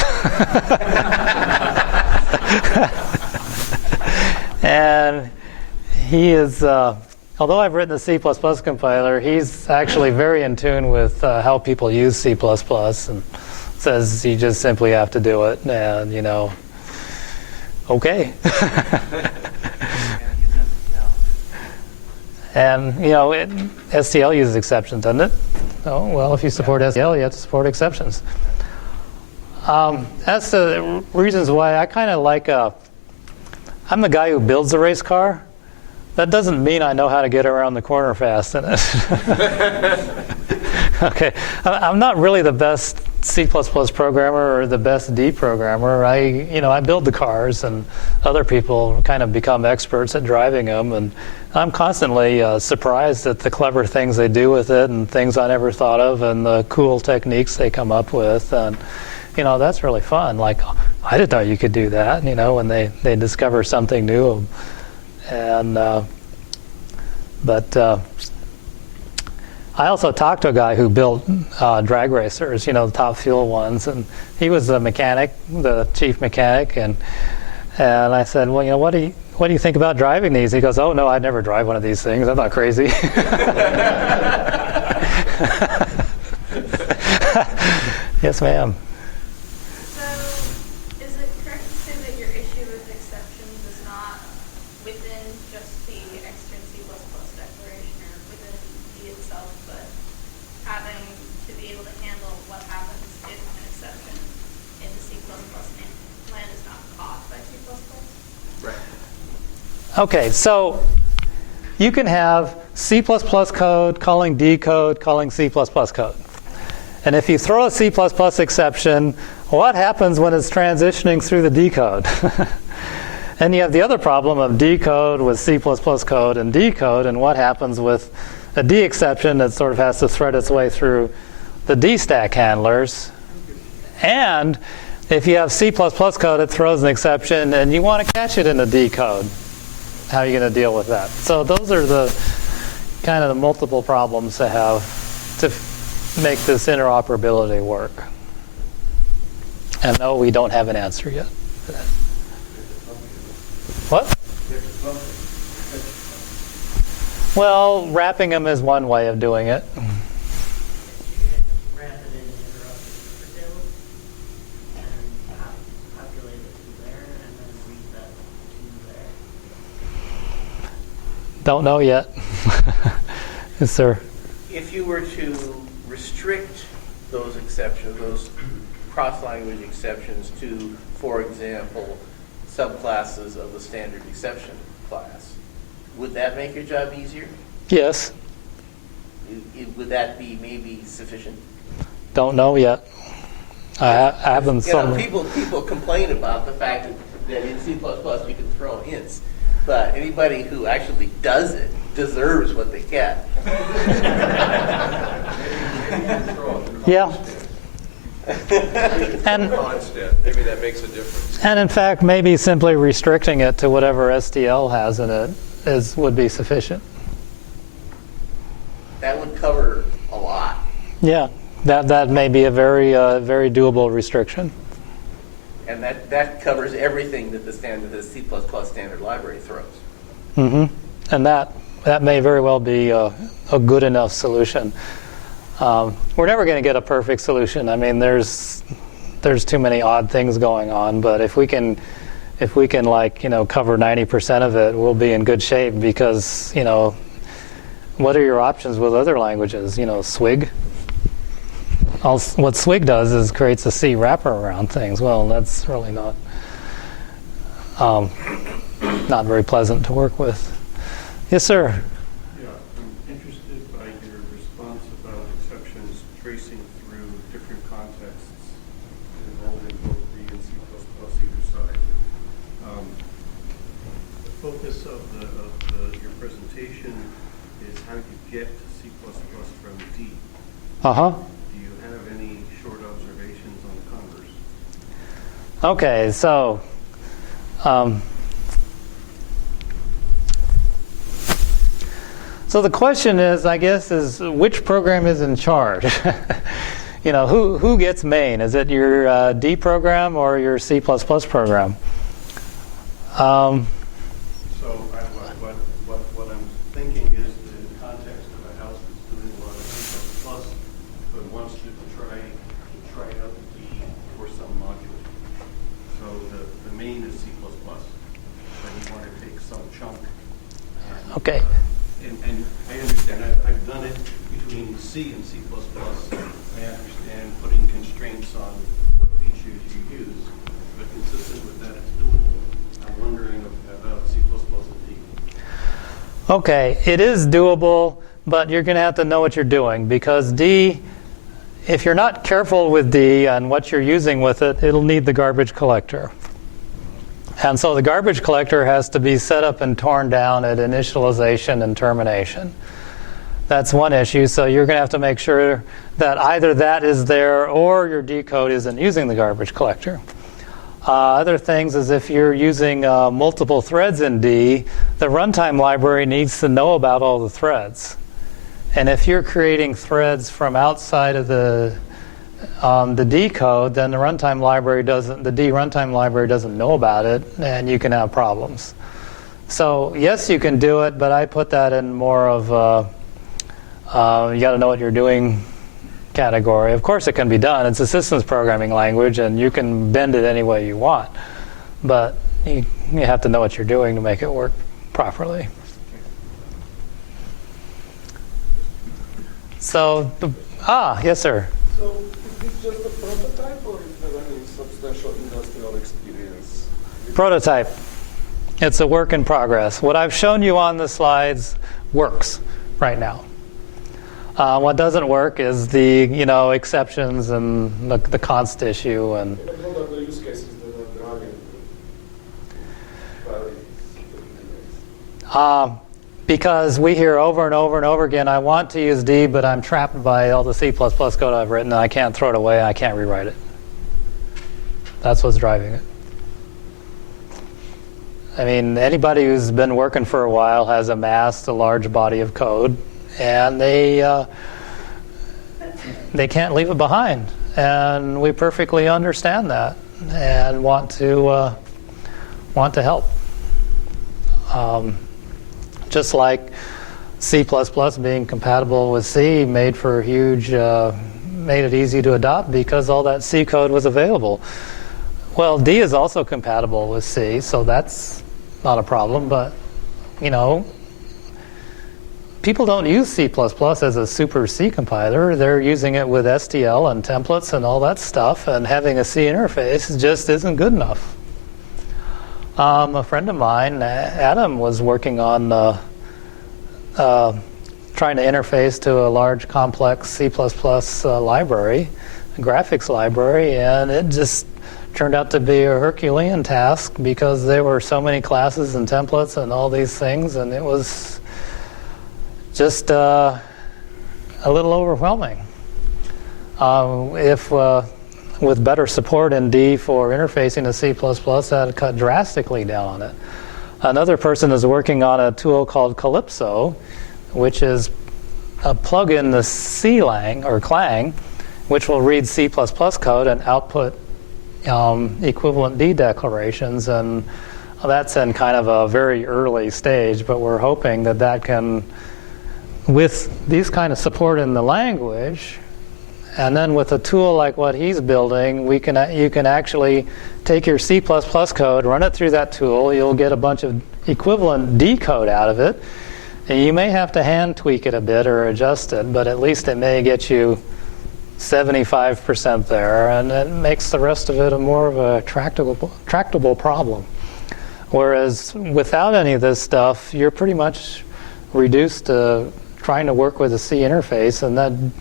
And he is, although I've written the C++ compiler, he's actually very in tune with how people use C++ and says you just simply have to do it. And, okay. And, STL uses exceptions, doesn't it? Oh, well, if you support STL, you have to support exceptions. As to the reasons why, I kind of like, I'm the guy who builds the race car. That doesn't mean I know how to get around the corner fast in it. Okay, I'm not really the best C++ programmer or the best D programmer. I build the cars, and other people kind of become experts at driving them, and I'm constantly surprised at the clever things they do with it, and things I never thought of, and the cool techniques they come up with, and that's really fun. Like, I didn't know you could do that, when they discover something new. And but I also talked to a guy who built drag racers, the Top Fuel ones, and he was the mechanic, the chief mechanic, and I said, well, what do you think about driving these? He goes, oh, no, I'd never drive one of these things. I'm not crazy. Yes, ma'am. So, is it correct to say that your issue with exceptions is not within just the extern C++ declaration or within D itself, but having to be able to handle what happens if an exception in the C++ land is not caught by C++? Right. Okay, so you can have C++ code calling D code calling C++ code. And if you throw a C++ exception, what happens when it's transitioning through the D code? And you have the other problem of D code with C++ code and D code, and what happens with a D exception that sort of has to thread its way through the D stack handlers. And if you have C++ code that throws an exception and you want to catch it in the D code, how are you going to deal with that? So those are the kind of the multiple problems to have to make this interoperability work. And no, we don't have an answer yet for that. What? Well, wrapping them is one way of doing it. Wrap it in interrupted and populate it to there and then read that to there. Don't know yet. Yes, sir. If you were to restrict those exceptions, those cross-language exceptions to, for example, subclasses of the standard exception class, would that make your job easier? Yes. Would that be maybe sufficient? Don't know yet. I have them somewhere. People complain about the fact that in C++ you can throw hints, but anybody who actually does it deserves what they get. Yeah. And Maybe that makes a difference. And in fact, maybe simply restricting it to whatever STL has in it would be sufficient. That would cover a lot. Yeah, that may be a very very doable restriction. And that covers everything that the C++ standard library throws. Mm-hmm. And that may very well be a good enough solution. We're never going to get a perfect solution. I mean, there's too many odd things going on. But if we can cover 90% of it, we'll be in good shape because what are your options with other languages? Swig. What Swig does is creates a C wrapper around things. Well, that's really not very pleasant to work with. Yes, sir. Yeah, I'm interested by your response about exceptions tracing through different contexts involving both D and C++ either side. The focus of your presentation is how you get to C++ from D. Uh-huh. Do you have any short observations on the converse? Okay, so so the question is, I guess, is which program is in charge? Who gets main? Is it your D program or your C++ program? So what I'm thinking is the context of a house that's doing a lot of C++, but wants to try out D for some module. So the main is C++, but you want to take some chunk. Okay. And I understand, I've done it between C and C++. I understand putting constraints on what features you use, but consistent with that, it's doable. I'm wondering about C++ and D. Okay, it is doable, but you're going to have to know what you're doing because D, if you're not careful with D and what you're using with it, it'll need the garbage collector. And so the garbage collector has to be set up and torn down at initialization and termination. That's one issue. So you're going to have to make sure that either that is there or your D code isn't using the garbage collector. Other things is if you're using multiple threads in D, the runtime library needs to know about all the threads. And if you're creating threads from outside of the D code, then the D runtime library doesn't know about it, and you can have problems. So yes, you can do it, but I put that in more of you got to know what you're doing category. Of course, it can be done. It's a systems programming language, and you can bend it any way you want. But you have to know what you're doing to make it work properly. So, yes, sir. So is this just a prototype, or is there any substantial industrial experience? Prototype. It's a work in progress. What I've shown you on the slides works right now. What doesn't work is the exceptions and the const issue and. What are the use cases that are driving Because we hear over and over and over again, I want to use D, but I'm trapped by all the C++ code I've written, and I can't throw it away, I can't rewrite it. That's what's driving it. I mean, anybody who's been working for a while has amassed a large body of code, and they can't leave it behind. And we perfectly understand that and want to help. Just like C++ being compatible with C made it easy to adopt because all that C code was available. Well, D is also compatible with C, so that's not a problem. But people don't use C++ as a super C compiler. They're using it with STL and templates and all that stuff, and having a C interface just isn't good enough. A friend of mine, Adam, was working on trying to interface to a large, complex C++ library, a graphics library, and it just turned out to be a Herculean task because there were so many classes and templates and all these things, and it was just a little overwhelming. With better support in D for interfacing to C++, that would cut drastically down on it. Another person is working on a tool called Calypso, which is a plug-in to CLang or Clang, which will read C++ code and output equivalent D declarations. And that's in kind of a very early stage, but we're hoping that can, with these kind of support in the language, and then with a tool like what he's building, you can actually take your C++ code, run it through that tool. You'll get a bunch of equivalent D code out of it. And you may have to hand tweak it a bit or adjust it, but at least it may get you 75% there, and it makes the rest of it more of a tractable problem. Whereas without any of this stuff, you're pretty much reduced to trying to work with a C interface, and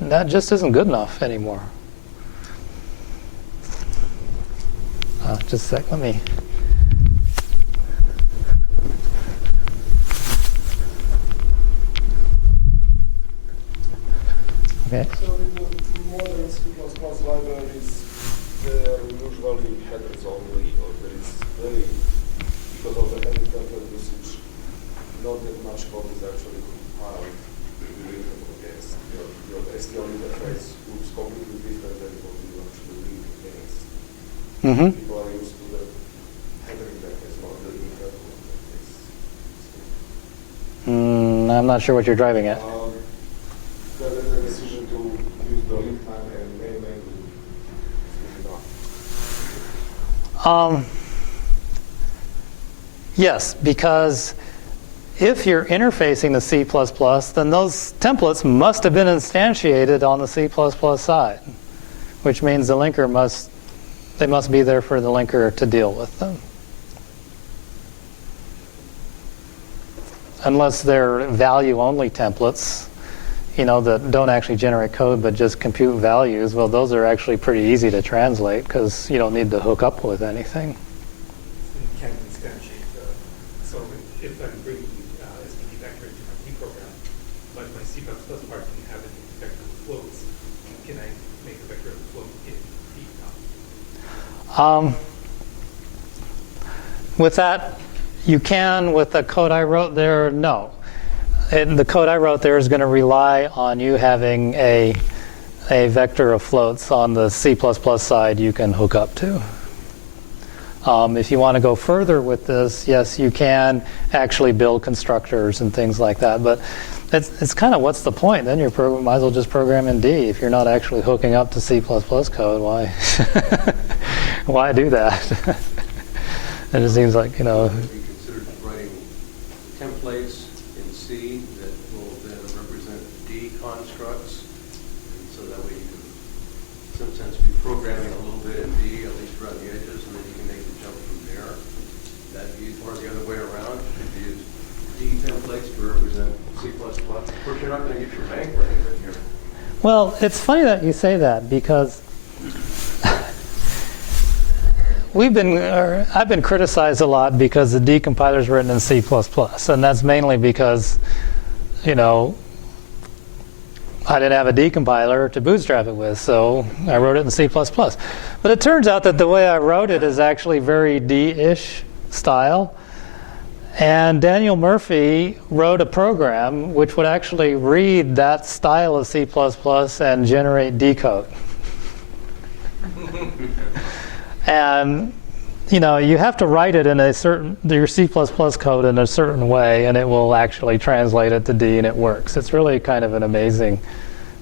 that just isn't good enough anymore. Just a sec, let me. Okay. So in the modern C++ libraries, there are usually headers only, or there is very, because of the heavy template usage, not that much code is actually compiled. Your STL interface looks completely different than what you actually read against. Mm-hmm. People are used to the header interface, not the internal interface. I'm not sure what you're driving at. There is a decision to use the link time and main language. Yes, because if you're interfacing to C++, then those templates must have been instantiated on the C++ side, which means the linker must be there for the linker to deal with them. Unless they're value-only templates, that don't actually generate code but just compute values, well, those are actually pretty easy to translate because you don't need to hook up with anything. You can't instantiate so if I'm bringing STD vector into my D program, but my C++ part can have any vector floats, can I make a vector float in D now? With that, you can. With the code I wrote there, no. The code I wrote there is going to rely on you having a vector of floats on the C++ side you can hook up to. If you want to go further with this, yes, you can actually build constructors and things like that. But it's kind of, what's the point? Then you might as well just program in D. If you're not actually hooking up to C++ code, why why do that? It just seems like, you know. Have you considered writing templates in C that will then represent D constructs? And so that way you can, in some sense, be programming a little bit in D, at least around the edges, and then you can make the jump from there. That be, or the other way around, if you use D templates to represent C++. Of course, you're not going to get your bank running in here. Well, it's funny that you say that, because I've been criticized a lot because the D compiler is written in C++, and that's mainly because, you know, I didn't have a D compiler to bootstrap it with, so I wrote it in C++. But it turns out that the way I wrote it is actually very D-ish style. And Daniel Murphy wrote a program which would actually read that style of C++ and generate D code. And, you know, you have to write it in your C++ code in a certain way, and it will actually translate it to D, and it works. It's really kind of an amazing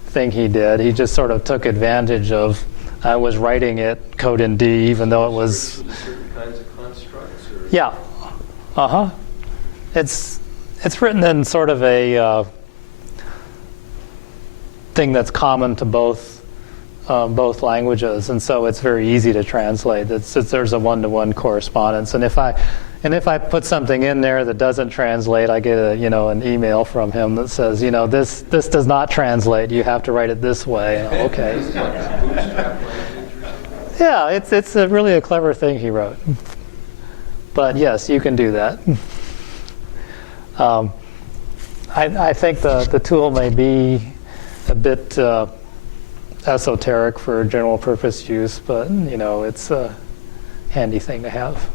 thing he did. He just sort of took advantage of, I was writing code in D, even though it was... Certain kinds of constructs? Or? Yeah. Uh-huh. It's written in sort of a thing that's common to both languages, and so it's very easy to translate. There's a one-to-one correspondence, and if I put something in there that doesn't translate, I get an email from him that says, this does not translate. You have to write it this way. Okay. Yeah, it's really a clever thing he wrote. But yes, you can do that. I think the tool may be a bit esoteric for general purpose use, but it's a handy thing to have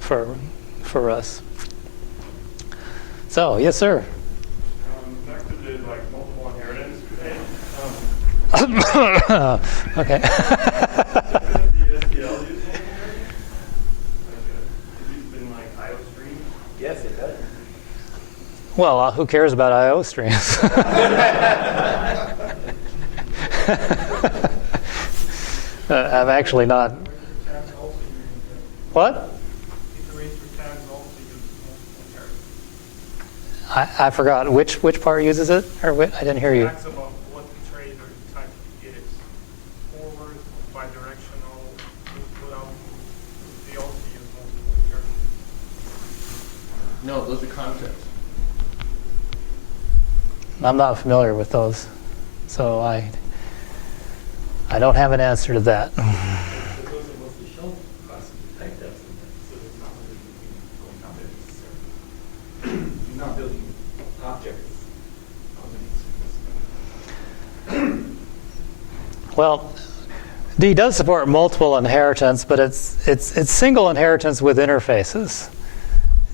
for us. So, yes, sir. Back to the multiple inheritance debate. Okay. The STL use multiple inheritance? It's been IO stream? Yes, it does. Well, who cares about IO streams? I'm actually not. What? I forgot which part uses it, or I didn't hear you. Facts about what trade or type it is. Forward, bidirectional, without, they also use multiple inheritance. No, those are concepts. I'm not familiar with those, so I don't have an answer to that. But those are mostly shell classes with type depths in them, so it's not really going out there necessarily. You're not building objects underneath. Well, D does support multiple inheritance, but it's single inheritance with interfaces.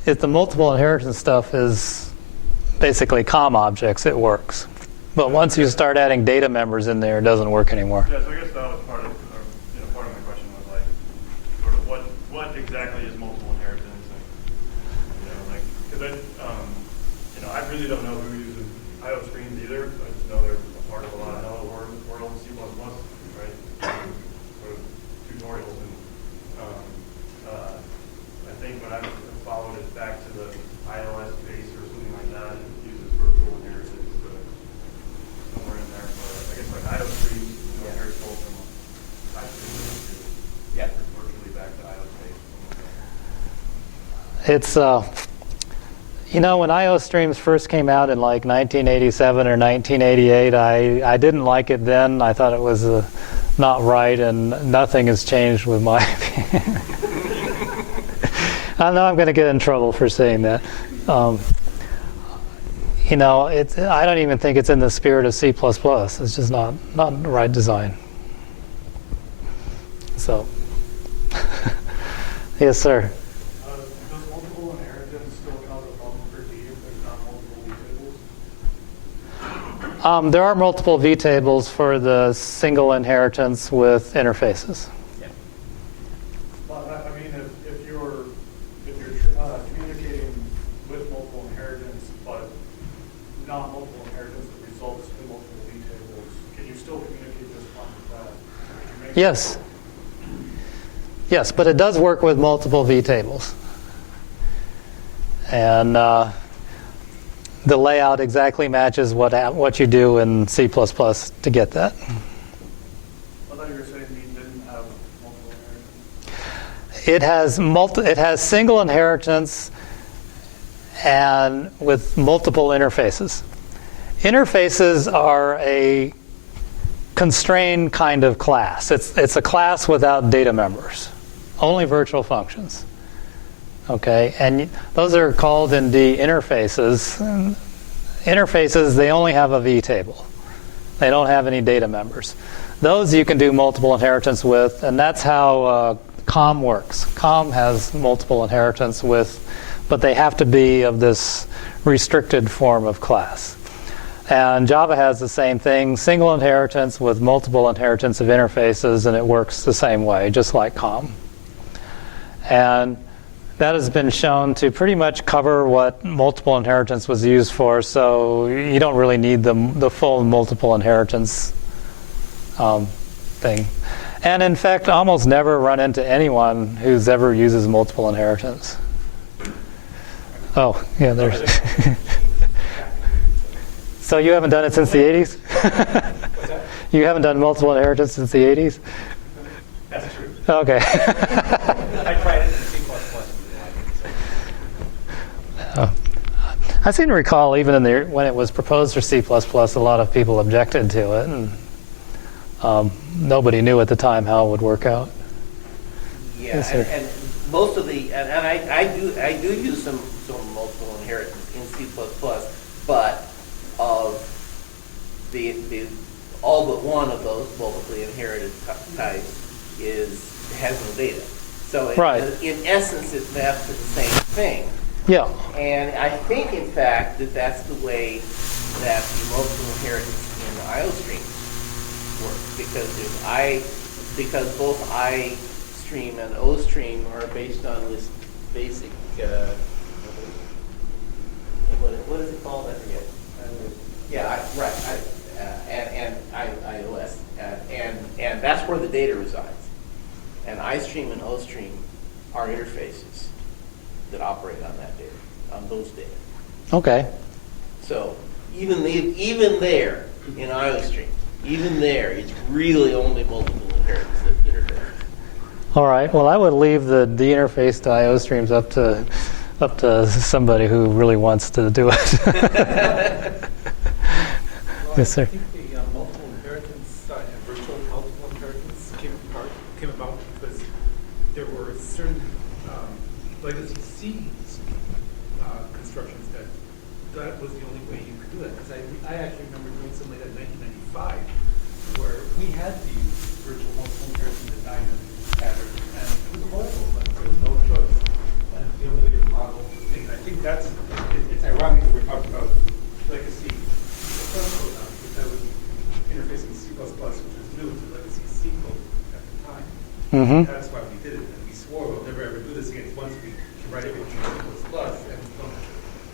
If the multiple inheritance stuff is basically COM objects, it works. But once you start adding data members in there, it doesn't work anymore. Yeah, so I guess that was part of my question was sort of what exactly is multiple inheritance, and because I really don't know who uses IO streams either. I just know they're a part of a lot of Hello World C++, right? Sort of tutorials, and I think when I followed it back to the ILS base or something like that, it uses virtual inheritance somewhere in there. But I guess IO streams inherits both from type streams virtually back to IO space. It's when IO streams first came out in 1987 or 1988, I didn't like it then. I thought it was not right, and nothing has changed with my opinion. I know I'm going to get in trouble for saying that. I don't even think it's in the spirit of C++. It's just not the right design. So, yes, sir. Does multiple inheritance still cause a problem for D if there's not multiple vtables? There are multiple vtables for the single inheritance with interfaces. But I mean, Yes. Yes, but it does work with multiple vtables. And the layout exactly matches what you do in C++ to get that. I thought you were saying D didn't have multiple inheritance. It has single inheritance and with multiple interfaces. Interfaces are a constrained kind of class. It's a class without data members, only virtual functions. Okay, and those are called in D interfaces. And interfaces, they only have a vtable. They don't have any data members. Those you can do multiple inheritance with, and that's how COM works. COM has multiple inheritance with, but they have to be of this restricted form of class. And Java has the same thing, single inheritance with multiple inheritance of interfaces, and it works the same way, just like COM. And that has been shown to pretty much cover what multiple inheritance was used for, so you don't really need the full multiple inheritance thing. And in fact, almost never run into anyone who's ever uses multiple inheritance. Oh, yeah, there's... So you haven't done it since the 80s? What's that? You haven't done multiple inheritance since the 80s? That's true. Okay. I tried it in C++. I seem to recall even when it was proposed for C++, a lot of people objected to it, and nobody knew at the time how it would work out. Yeah, Yes, sir. and most of the, and I do use some multiple inheritance in C++, but of the all but one of those multiply inherited types has no data. So Right. in essence, it maps to the same thing. Yeah. And I think, in fact, that's the way that the multiple inheritance in IO streams works, because both I stream and O stream are based on this basic what is it called? I forget. Yeah, right. And iOS, and that's where the data resides. And iStream and OStream are interfaces that operate on that data, on those data. Okay. So even there in iOStream, even there, it's really only multiple inheritance interfaces. All right. Well, I would leave the interface to IO streams up to somebody who really wants to do it. Yes, sir. I think the multiple inheritance and virtual multiple inheritance came about because there were certain legacy C constructions that was the only way you could do it. Because I actually remember doing something like that in 1995 where we had the virtual multiple inheritance diamond pattern, and it was horrible, but there was no choice. And the only way to model the thing, and I think it's ironic that we're talking about legacy code now, because that was interfacing C++, which was new to legacy C code at the time. Mm-hmm. That's why we did it, and we swore we'll never ever do this again. Once we can write everything in C++ and don't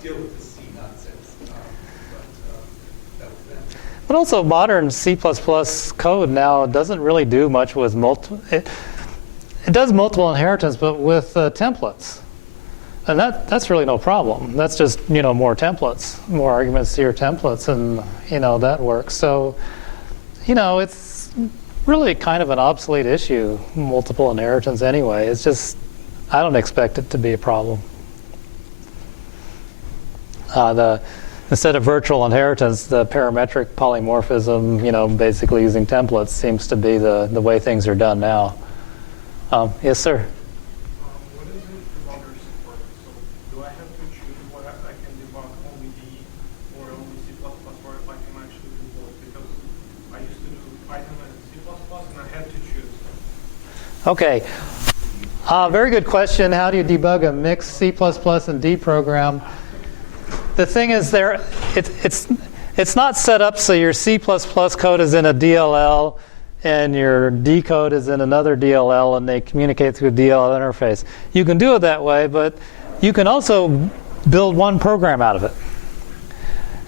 deal with the C nonsense. That was that. But also, modern C++ code now doesn't really do much with it does multiple inheritance, but with templates. And that's really no problem. That's just, more templates, more arguments to your templates, and, that works. So, it's really kind of an obsolete issue, multiple inheritance anyway. It's just, I don't expect it to be a problem. Instead of virtual inheritance, the parametric polymorphism, basically using templates seems to be the way things are done now. Yes, sir. What is the debugger support? So do I have to choose what I can debug only D or only C++, or if I can actually do both? Because I used to do Python and C++, and I had to choose. Okay. Very good question. How do you debug a mixed C++ and D program? The thing is, it's not set up so your C++ code is in a DLL and your D code is in another DLL, and they communicate through a DLL interface. You can do it that way, but you can also build one program out of it.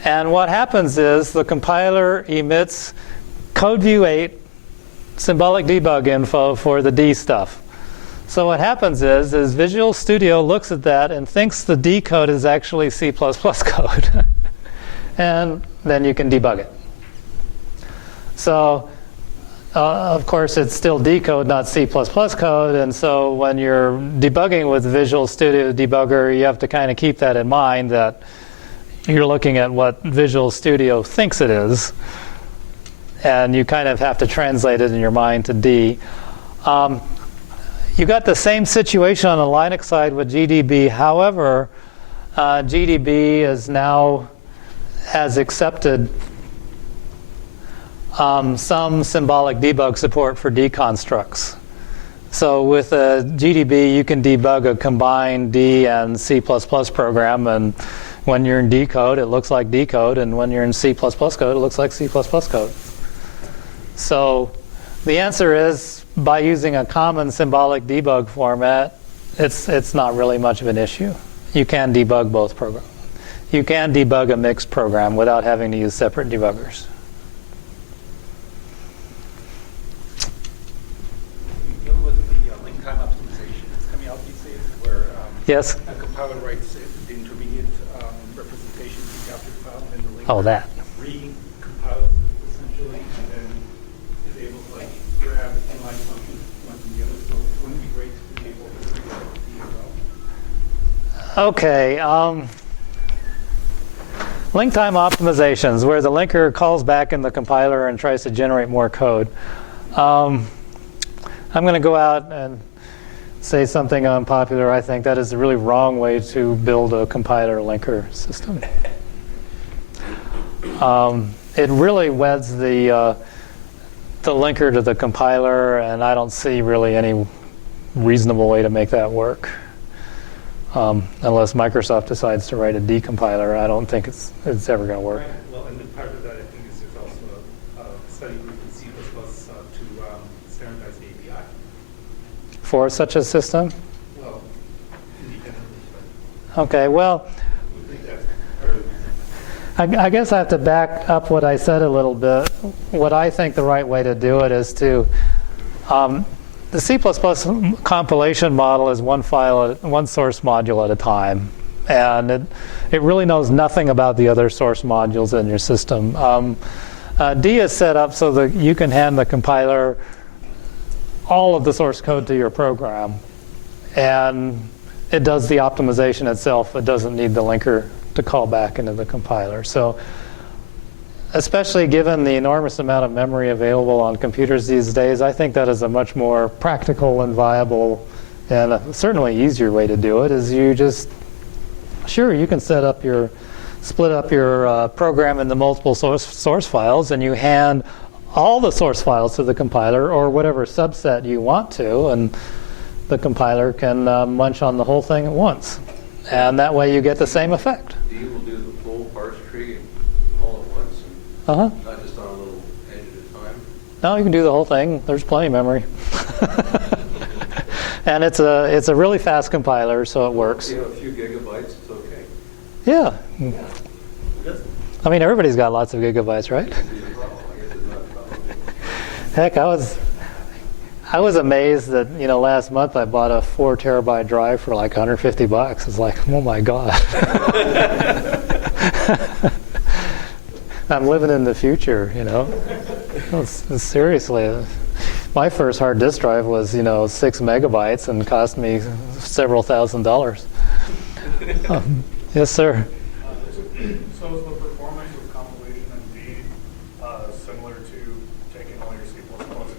And what happens is the compiler emits code view 8 symbolic debug info for the D stuff. So what happens is Visual Studio looks at that and thinks the D code is actually C++ code. And then you can debug it. So, of course, it's still D code, not C++ code. And so when you're debugging with Visual Studio Debugger, you have to kind of keep that in mind, that you're looking at what Visual Studio thinks it is. And you kind of have to translate it in your mind to D. You got the same situation on the Linux side with GDB. However, GDB has accepted some symbolic debug support for D constructs. So with GDB, you can debug a combined D and C++ program, and when you're in D code, it looks like D code, and when you're in C++ code, it looks like C++ code. So the answer is, by using a common symbolic debug format, it's not really much of an issue. You can debug both programs. You can debug a mixed program without having to use separate debuggers. You know, with the link time optimization that's coming out these days, where Yes? a compiler writes the intermediate representation to the object file, and the link Oh, that. recompiles essentially, and then is able to like grab inline functions one from the other. So wouldn't it be great to be able to do that with D as well? Okay. Link time optimizations, where the linker calls back in the compiler and tries to generate more code. I'm going to go out and say something unpopular. I think that is a really wrong way to build a compiler linker system. It really weds the linker to the compiler, and I don't see really any reasonable way to make that work. Unless Microsoft decides to write a decompiler, I don't think it's ever going to work. Right. Well, and then part of that, I think, is there's also a study group in C++ to standardize the API. For such a system? Well, independently, Okay, well, but we think that's part of I guess I have to back up what I said a little bit. What I think the right way to do it is to the C++ compilation model is one source module at a time, and it really knows nothing about the other source modules in your system. D is set up so that you can hand the compiler all of the source code to your program, and it does the optimization itself. It doesn't need the linker to call back into the compiler. So, especially given the enormous amount of memory available on computers these days, I think that is a much more practical and viable and certainly easier way to do it. Is you just, sure, you can split up your program into multiple source files, and you hand all the source files to the compiler or whatever subset you want to, and the compiler can munch on the whole thing at once. And that way you get the same effect. D will do the full parse tree all at once, Uh-huh. not just on a little edge at a time. No, you can do the whole thing. There's plenty of memory. And it's a really fast compiler, so it works. You know, a few gigabytes, it's okay. Yeah. I mean, everybody's got lots of gigabytes, right? It's a problem. I guess it's not a problem. Heck, I was amazed that, last month I bought a 4 terabyte drive for like $150. It's like, oh my God. I'm living in the future, Seriously. My first hard disk drive was, 6 megabytes and cost me several $1,000s. Yes, sir. So is the performance of compilation in D similar to taking all your C++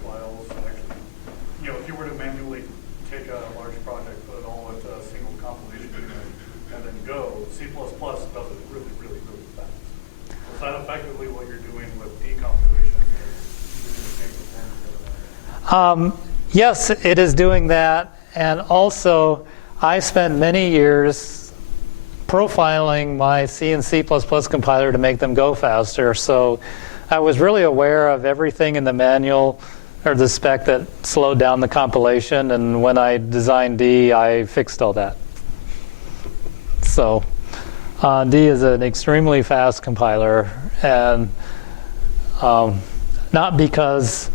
files and actually, if you were to manually take a large project, put it all into a single compilation unit, and then go, C++ does it really, really, really fast. Is that effectively what you're doing with D compilation? Yes, it is doing that. And also, I spent many years profiling my C and C++ compiler to make them go faster. So I was really aware of everything in the manual or the spec that slowed down the compilation. And when I designed D, I fixed all that. So D is an extremely fast compiler. And not because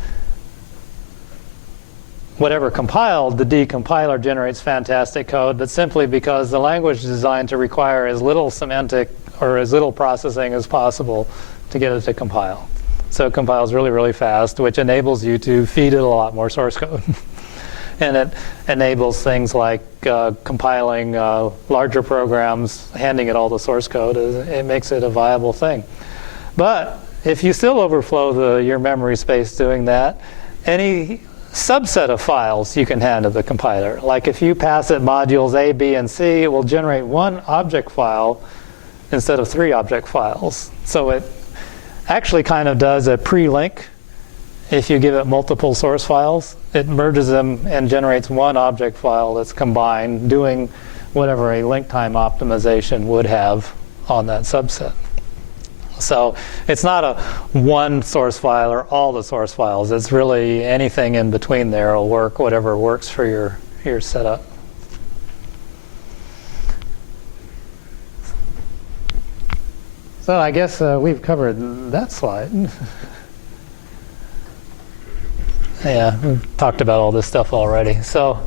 whatever compiled, the D compiler generates fantastic code, but simply because the language is designed to require as little semantic or as little processing as possible to get it to compile. So it compiles really, really fast, which enables you to feed it a lot more source code. And it enables things like compiling larger programs, handing it all the source code. It makes it a viable thing. But if you still overflow your memory space doing that, any subset of files you can hand to the compiler. Like if you pass it modules A, B, and C, it will generate one object file instead of 3 object files. So it actually kind of does a pre-link. If you give it multiple source files, it merges them and generates one object file that's combined, doing whatever a link time optimization would have on that subset. So it's not a one source file or all the source files. It's really anything in between there will work, whatever works for your setup. So I guess we've covered that slide. Yeah, we've talked about all this stuff already. So,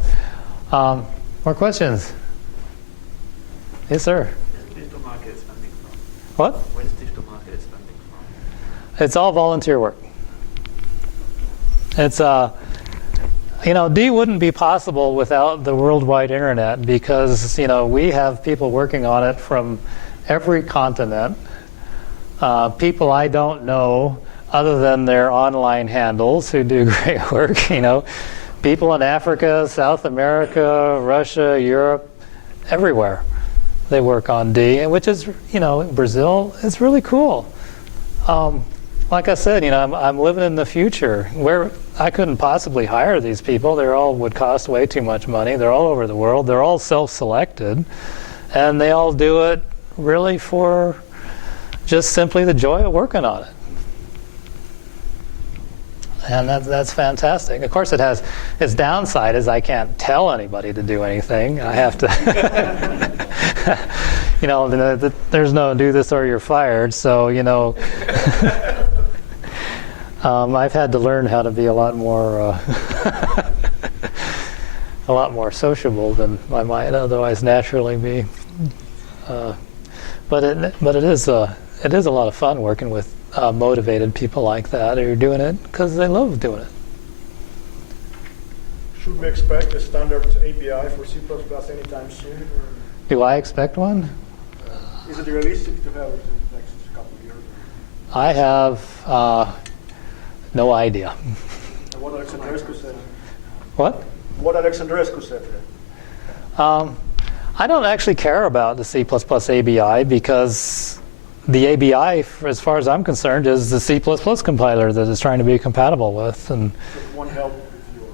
more questions? Yes, sir. Where's digital market funding from? What? Where's digital market funding from? It's all volunteer work. It's D wouldn't be possible without the worldwide internet because we have people working on it from every continent. People I don't know other than their online handles who do great work, people in Africa, South America, Russia, Europe, everywhere they work on D, which is, Brazil, it's really cool. Like I said, I'm living in the future where I couldn't possibly hire these people. They all would cost way too much money. They're all over the world. They're all self-selected, and they all do it really for just simply the joy of working on it. And that's fantastic. Of course, it has its downside is I can't tell anybody to do anything. I have to, there's no do this or you're fired. So, I've had to learn how to be a lot more sociable than I might otherwise naturally be. But it is a lot of fun working with motivated people like that who are doing it because they love doing it. Should we expect a standard API for C++ anytime soon? Or Do I expect one? is it realistic to have it in the next couple of years? I have no idea. And what Alexandrescu said? What? What Alexandrescu said? I don't actually care about the C++ ABI because the ABI, as far as I'm concerned, is the C++ compiler that it's trying to be compatible with. And It won't help with your...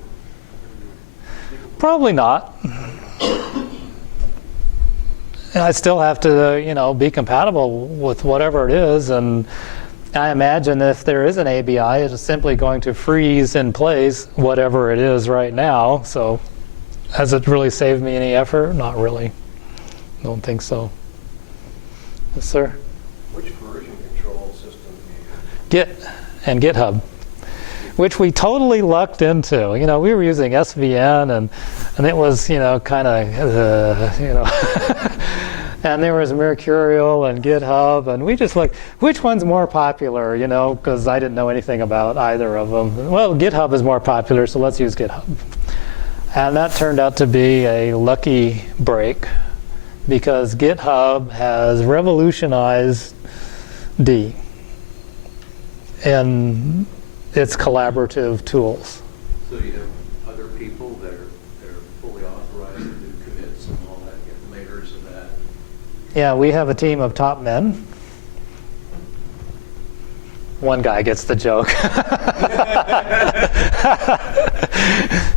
probably not. And I still have to, be compatible with whatever it is. And I imagine if there is an ABI, it's simply going to freeze in place whatever it is right now. So has it really saved me any effort? Not really. Don't think so. Yes, sir? Which version control system do you use? Git and GitHub, which we totally lucked into. We were using SVN and it was, kind of, and there was Mercurial and GitHub, and we just looked, which one's more popular, because I didn't know anything about either of them. Well, GitHub is more popular, so let's use GitHub. And that turned out to be a lucky break because GitHub has revolutionized D in its collaborative tools. So you have other people that are fully authorized to do commits and all that, get layers of that. Yeah, we have a team of top men. One guy gets the joke.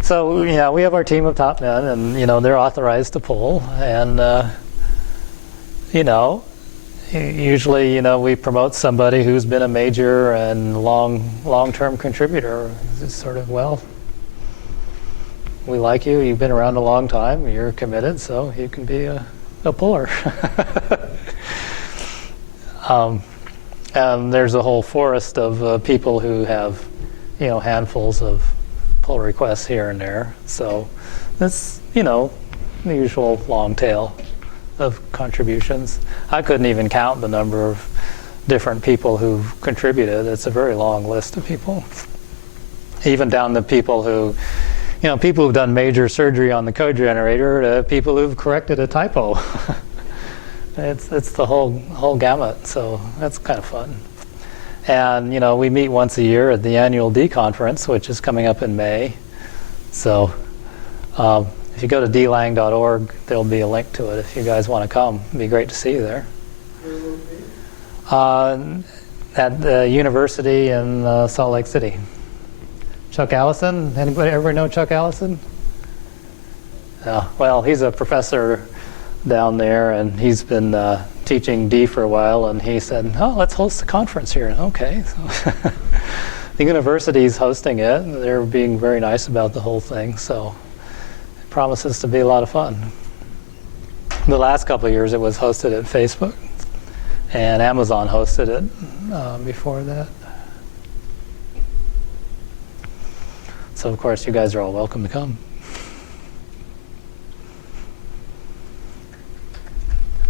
So, we have our team of top men, and, they're authorized to pull. And, usually, we promote somebody who's been a major and long-term contributor. It's sort of, we like you. You've been around a long time. You're committed, so you can be a puller. And there's a whole forest of people who have, handfuls of pull requests here and there. So that's, the usual long tail of contributions. I couldn't even count the number of different people who've contributed. It's a very long list of people. Even down to people who, people who've done major surgery on the code generator to people who've corrected a typo. It's the whole gamut, so that's kind of fun. And, we meet once a year at the annual D conference, which is coming up in May. So if you go to dlang.org, there'll be a link to it if you guys want to come. It'd be great to see you there. At the university in Salt Lake City. Chuck Allison, everybody know Chuck Allison? Well, he's a professor down there, and he's been teaching D for a while, and he said, let's host a conference here. Okay. So the university's hosting it. They're being very nice about the whole thing, so it promises to be a lot of fun. The last couple of years it was hosted at Facebook, and Amazon hosted it before that. So of course you guys are all welcome to come.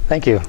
Thank you.